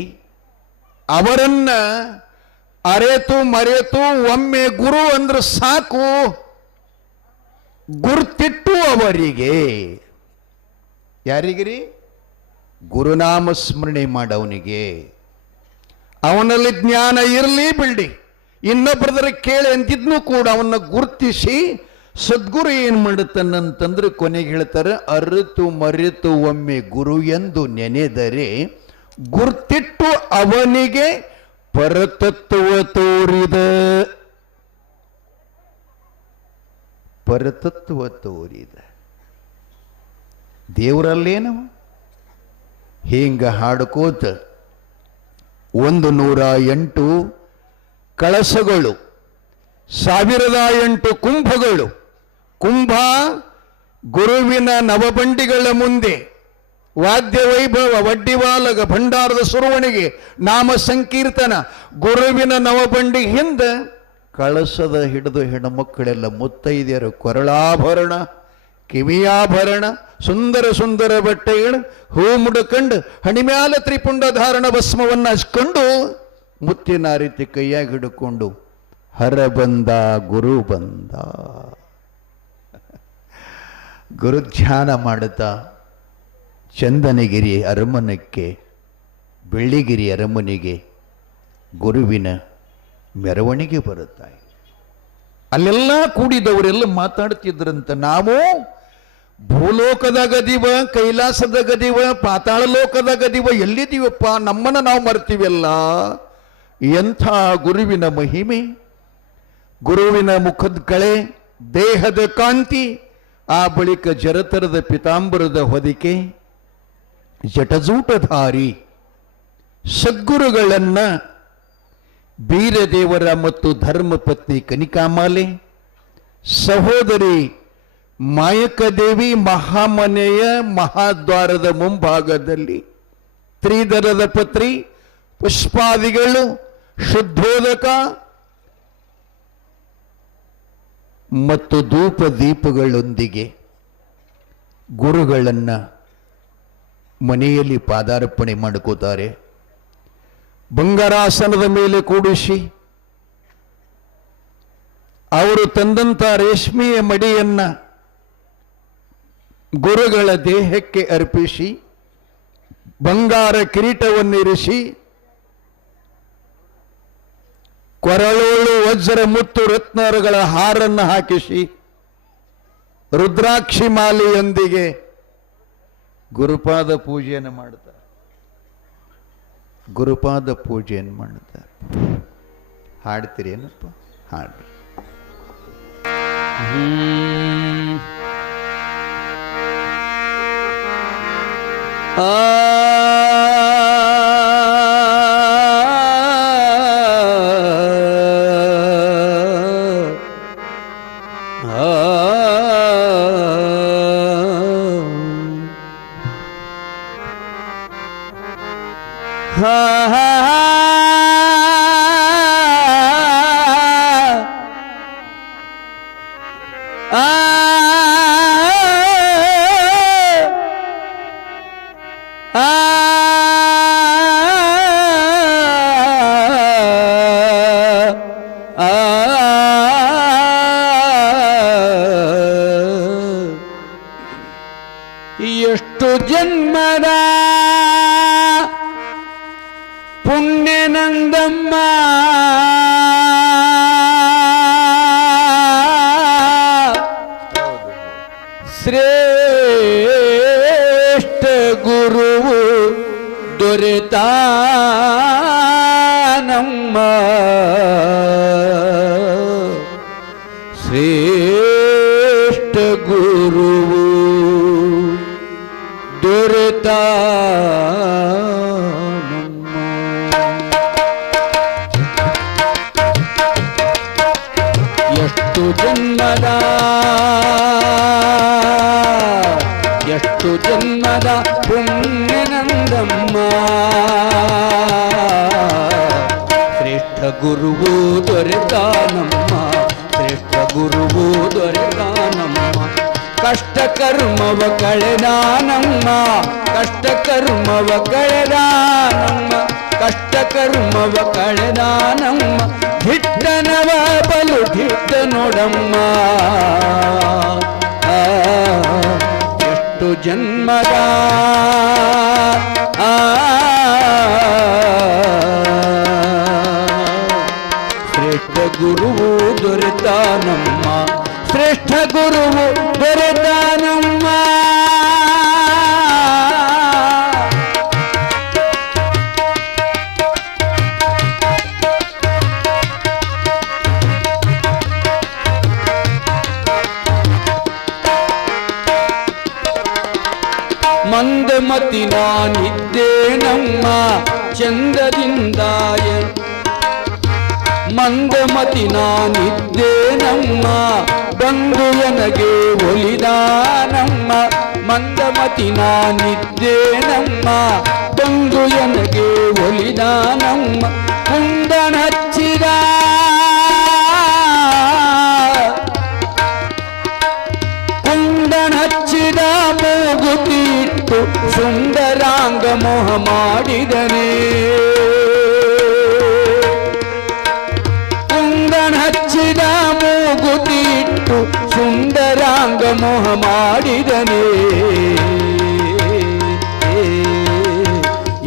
ಅವರನ್ನ ಅರೇತು ಮರೆತು ಒಮ್ಮೆ ಗುರು ಅಂದ್ರೆ ಸಾಕು, ಗುರ್ತಿಟ್ಟು ಅವರಿಗೆ. ಯಾರಿಗಿರಿ? ಗುರುನಾಮ ಸ್ಮರಣೆ ಮಾಡವನಿಗೆ. ಅವನಲ್ಲಿ ಜ್ಞಾನ ಇರಲಿ ಬಿಡಿ, ಇನ್ನೊಬ್ಬರದ್ರ ಕೇಳಿ ಅಂತಿದ್ನು ಕೂಡ ಅವನ್ನ ಗುರ್ತಿಸಿ ಸದ್ಗುರು ಏನ್ ಮಾಡುತ್ತಾನಂತಂದ್ರೆ ಕೊನೆಗೆ ಹೇಳ್ತಾರೆ, ಅರಿತು ಮರೆತು ಒಮ್ಮೆ ಗುರು ಎಂದು ನೆನೆದರೆ ಗುರ್ತಿಟ್ಟು ಅವನಿಗೆ ಪರತತ್ವ ತೋರಿದ. ಪರತತ್ವ ತೋರಿದ ದೇವರಲ್ಲೇನವ? ಹಿಂಗ ಹಾಡ್ಕೋತ 108 ಕಳಸಗಳು, 1008 ಕುಂಭಗಳು, ಕುಂಭ ಗುರುವಿನ ನವಬಂಡಿಗಳ ಮುಂದೆ ವಾದ್ಯ ವೈಭವ, ವಡ್ಡಿವಾಲಗ, ಭಂಡಾರದ ಸುರುವಣಿಗೆ, ನಾಮ ಸಂಕೀರ್ತನ, ಗುರುವಿನ ನವಬಂಡಿ ಹಿಂದೆ ಕಳಸದ ಹಿಡಿದು ಹೆಣ್ಣುಮಕ್ಕಳೆಲ್ಲ ಮುತ್ತೈದೆಯರು ಕೊರಳಾಭರಣ, ಕಿವಿಯಾಭರಣ, ಸುಂದರ ಸುಂದರ ಬಟ್ಟೆಗಳು, ಹೂ ಮುಡ್ಕಂಡು ಹಣಿಮ್ಯಾಲ ತ್ರಿಪುಂಡ ಧಾರಣ ಭಸ್ಮವನ್ನು ಹಚ್ಕೊಂಡು ಮುತ್ತಿನ ರೀತಿ ಕೈಯಾಗಿ ಹಿಡ್ಕೊಂಡು ಹರ ಬಂದ ಗುರು ಬಂದ. ಗುರುಧ್ಯಾನ ಮಾಡುತ್ತಾ ಚಂದನಗಿರಿ ಅರಮನಕ್ಕೆ, ಬೆಳ್ಳಿಗಿರಿ ಅರಮನೆಗೆ ಗುರುವಿನ ಮೆರವಣಿಗೆ ಬರುತ್ತಾ. ಅಲ್ಲೆಲ್ಲ ಕೂಡಿದವರೆಲ್ಲ ಮಾತಾಡ್ತಿದ್ರಂತ, ನಾವು ಭೂಲೋಕದ ಗದಿವ, ಕೈಲಾಸದ ಗದಿವ, ಪಾತಾಳ ಲೋಕದ ಗದಿವ, ಎಲ್ಲಿದ್ದೀವಪ್ಪ, ನಮ್ಮನ್ನ ನಾವು ಮರ್ತೀವಲ್ಲ. ಎಂಥ ಗುರುವಿನ ಮಹಿಮೆ, ಗುರುವಿನ ಮುಖದ ಕಳೆ, ದೇಹದ ಕಾಂತಿ, ಆ ಬಳಿಕ ಜರತರದ ಪಿತಾಂಬರದ ಹೊದಿಕೆ, ಜಟಜೂಟಧಾರಿ ಸದ್ಗುರುಗಳನ್ನ ಬೀರದೇವರ ಮತ್ತು ಧರ್ಮಪತ್ನಿ ಕನಿಕಾಮಾಲೆ, ಸಹೋದರಿ ಮಾಯಕದೇವಿ ಮಹಾಮನೆಯ ಮಹಾದ್ವಾರದ ಮುಂಭಾಗದಲ್ಲಿ ತ್ರಿದರದ ಪತ್ರಿ, ಪುಷ್ಪಾದಿಗಳು, ಶುದ್ಧೋದಕ ಮತ್ತು ಧೂಪ ದೀಪಗಳೊಂದಿಗೆ ಗುರುಗಳನ್ನ ಮನೆಯಲ್ಲಿ ಪಾದಾರ್ಪಣೆ ಮಾಡ್ಕೋತಾರೆ. ಬಂಗಾರಾಸನದ ಮೇಲೆ ಕೂಡಿಸಿ ಅವರು ತಂದಂತ ರೇಷ್ಮೆಯ ಮಡಿಯನ್ನ ಗುರುಗಳ ದೇಹಕ್ಕೆ ಅರ್ಪಿಸಿ ಬಂಗಾರ ಕಿರೀಟವನ್ನಿರಿಸಿ ಕೊರಳೋಳು ವಜ್ರ ಮುತ್ತು ರತ್ನಗಳ ಹಾರನ್ನು ಹಾಕಿಸಿ ರುದ್ರಾಕ್ಷಿ ಮಾಲೆಯೊಂದಿಗೆ ಗುರುಪಾದ ಪೂಜೆಯನ್ನು ಮಾಡ್ತಾರೆ. ಗುರುಪಾದ ಪೂಜೆಯನ್ನು ಮಾಡ್ತಾರೆ. ಹಾಡ್ತೀರಿ ಏನಪ್ಪ? ಹಾಡ್ರಿ. ಎಷ್ಟು ಜನ್ಮದ ಪುಣ್ಯ ನಂದಮ್ಮ, ಶ್ರೇಷ್ಠ ಗುರುವು ದೊರೆತ ಎಷ್ಟು ಜನ್ಮದ ಪುಣ್ಯನಂದಮ್ಮ ಶ್ರೇಷ್ಠ ಗುರುವು ದೊರೆತಾನಮ್ಮ ಶ್ರೇಷ್ಠ ಗುರುವು ದೊರೆತಾನಮ್ಮ ಕಷ್ಟ ಕರ್ಮವ ಕಳೆದಾನಮ್ಮ ಕಷ್ಟ ಕರ್ಮವ ಕಳೆದಾನಮ್ಮ ಕಷ್ಟ ಕರ್ಮವ ಕಳೆದಾನಮ್ಮ ಧಿಟ್ಟನವ ಬಲು ಧಿಟ್ಟ ನೋಡಮ್ಮ ಎಷ್ಟು ಜನ್ಮದ ಶ್ರೇಷ್ಠ ಗುರುವು ದೊರೆತಾನಮ್ಮ ಶ್ರೇಷ್ಠ ಗುರುವು ದೊರೆತಾನಮ್ಮ ಮಂದಮತಿ ನಾನಿದ್ದೇನಮ್ಮ ಚಂದದಿಂದ ಮಂದಮತಿ ನಾನಿದ್ದೇನಮ್ಮ ಬಂದು ನನಗೆ ಒಲಿದಾನಮ್ಮ ಮಂದಮತಿ ನಾನಿದ್ದೇನಮ್ಮ ಬಂದು ನನಗೆ ಒಲಿದಾನಮ್ಮ ಕುಂದನ ಹಚ್ಚಿದ ಕುಂದನ ಹಚ್ಚಿದ ಮೂಗುತಿ ಇಟ್ಟು ಸುಂದರಾಂಗ ಮೋಹ ಮಾಡಿದನೇ ಕುಂದನ ಹಚ್ಚಿದ ಮೂಗುತಿ ಇಟ್ಟು ಸುಂದರಾಂಗ ಮೋಹ ಮಾಡಿದನೇ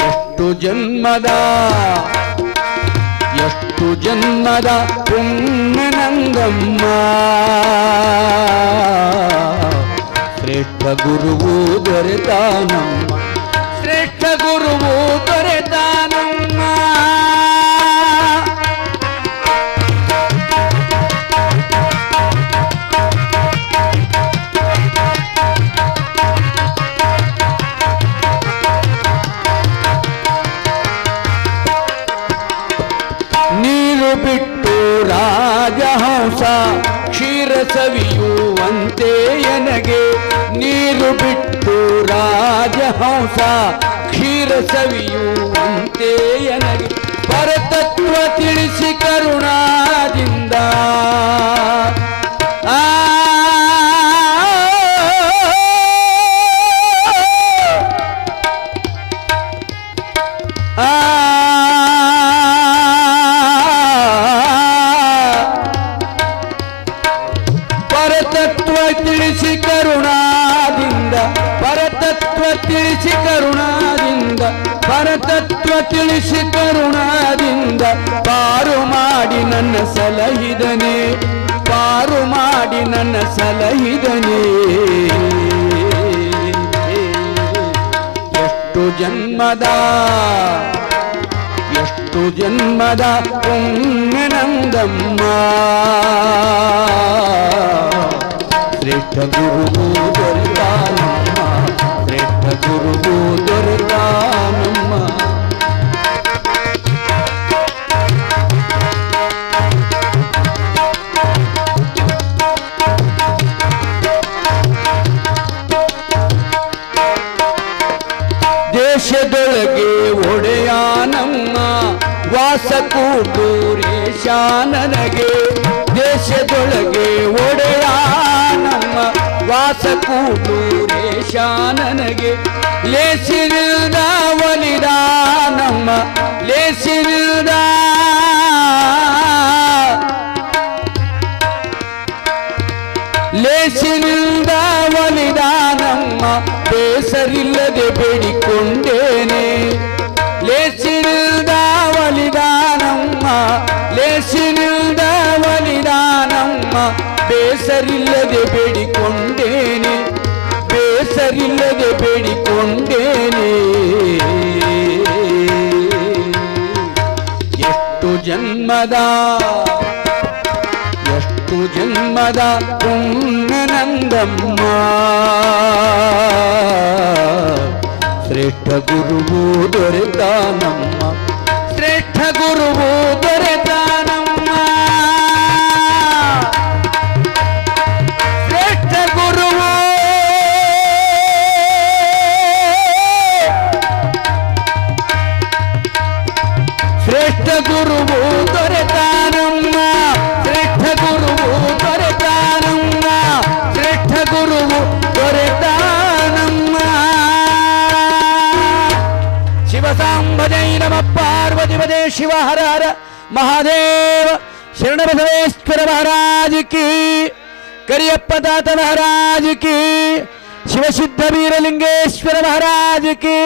ಎಷ್ಟು ಜನ್ಮದ ಪುಣ್ಯನಂದಮ್ಮ ಶ್ರೇಷ್ಠ ಗುರುವು ದೊರೆತಾನಮ್ಮ ಶ್ರೇಷ್ಠ ಗುರುವು ದೊರೆತಾನಮ್ಮ ನೀರು ಬಿಟ್ಟು ರಾಜಹಂಸ ಕ್ಷೀರ ಸವಿಯುವಂತೆ ನನಗೆ ನೀರು ಬಿಟ್ಟು ರಾಜಹಂಸ ಕ್ಷೀರ ಸವಿಯುವಂತೆ ನನಗೆ ಪರತತ್ವ ತಿಳಿಸಿ ಕರುಣಾದಿಂದ ಪರತತ್ವ ತಿಳಿಸಿ ಕರುಣಾದಿಂದ ಪರತತ್ವ ತಿಳಿಸಿ ಕರುಣಾದಿಂದ ಪರತತ್ವ ತಿಳಿಸಿ ಕರುಣಾದಿಂದ ಪಾರು ಮಾಡಿ ನನ್ನ ಸಲಹಿದನೆ ಪಾರು ಮಾಡಿ ನನ್ನ ಸಲಹಿದನೆ ಎಷ್ಟು ಜನ್ಮದ ಪುಣ್ಯನಂದಮ್ಮ ಶ್ರೇಷ್ಠ ಗುರುವು ದೊರೆತಾನಮ್ಮ ಶ್ರೇಷ್ಠ ಗುರುವು ದೊರೆತಾನಮ್ಮ ದೇಶದೊಳಗೆ ಒಡೆಯಾನಮ್ಮ ವಾಸಕೂಟೂರೇಶ ನನಗೆ ದೇಶದೊಳಗೆ ಒಡೆಯಾನಮ್ಮ ವಾಸಕೂಟೂರೇಶ ನನಗೆ ಲೇಸಿನಿಲ್ದ ಒಲಿದಾನಮ್ಮ ಲೇಸಿನಿಲ್ದ ಲೇಸಿನಿಲ್ದ ಒಲಿದಾನಮ್ಮ ಬೇಸರಿಲ್ಲದೆ ಬೇಡಿಕೊಂಡೇನೆ ಲೇಸಿನಿಲ್ದ ಒಲಿದಾನಮ್ಮ ಲೇಸಿನಿಲ್ದ ಒಲಿದಾನಮ್ಮ ಬೇಸರಿಲ್ಲದೆ ಬೇಡಿಕೊಂಡೇನೆ ಬೇಸರಿಲ್ಲದೆ ಬೇಡಿಕೊಂಡೇನೆ ಎಷ್ಟು ಜನ್ಮದ ಪುಣ್ಯನಂದಮ್ಮ ಶ್ರೇಷ್ಠ ಗುರುವು ದೊರೆತಾನಮ್ಮ ಶ್ರೇಷ್ಠ ಗುರುವು ದೊರೆತಾನಮ್ಮ ಶಿವ ಹರ ಹರ ಮಹಾದೇವ ಶರಣಬಸವೇಶ್ವರ ಮಹಾರಾಜ್ ಕಿ ಕರಿಯಪ್ಪ ತಾತ ಮಹಾರಾಜ್ ಕಿ ಶಿವಸಿದ್ಧ ವೀರಲಿಂಗೇಶ್ವರ ಮಹಾರಾಜ್ ಕಿ.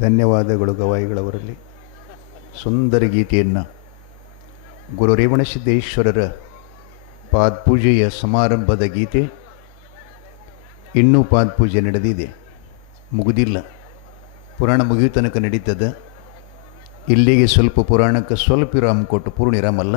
ಧನ್ಯವಾದಗಳು ಗವಾಯಿಗಳವರಲ್ಲಿ. ಸುಂದರ ಗೀತೆಯನ್ನು ಗುರು ರೇವಣಸಿದ್ದೇಶ್ವರರ ಪಾದಪೂಜೆಯ ಸಮಾರಂಭದ ಗೀತೆ. ಇನ್ನೂ ಪಾದಪೂಜೆ ನಡೆದಿದೆ, ಮುಗಿದಿಲ್ಲ. ಪುರಾಣ ಮುಗಿಯೋ ತನಕ ನಡೀತದ. ಇಲ್ಲಿಗೆ ಸ್ವಲ್ಪ ಪುರಾಣಕ್ಕೆ ಸ್ವಲ್ಪ ವಿರಾಮ ಕೊಟ್ಟು ಪೂರ್ಣ ವಿರಾಮಲ್ಲ.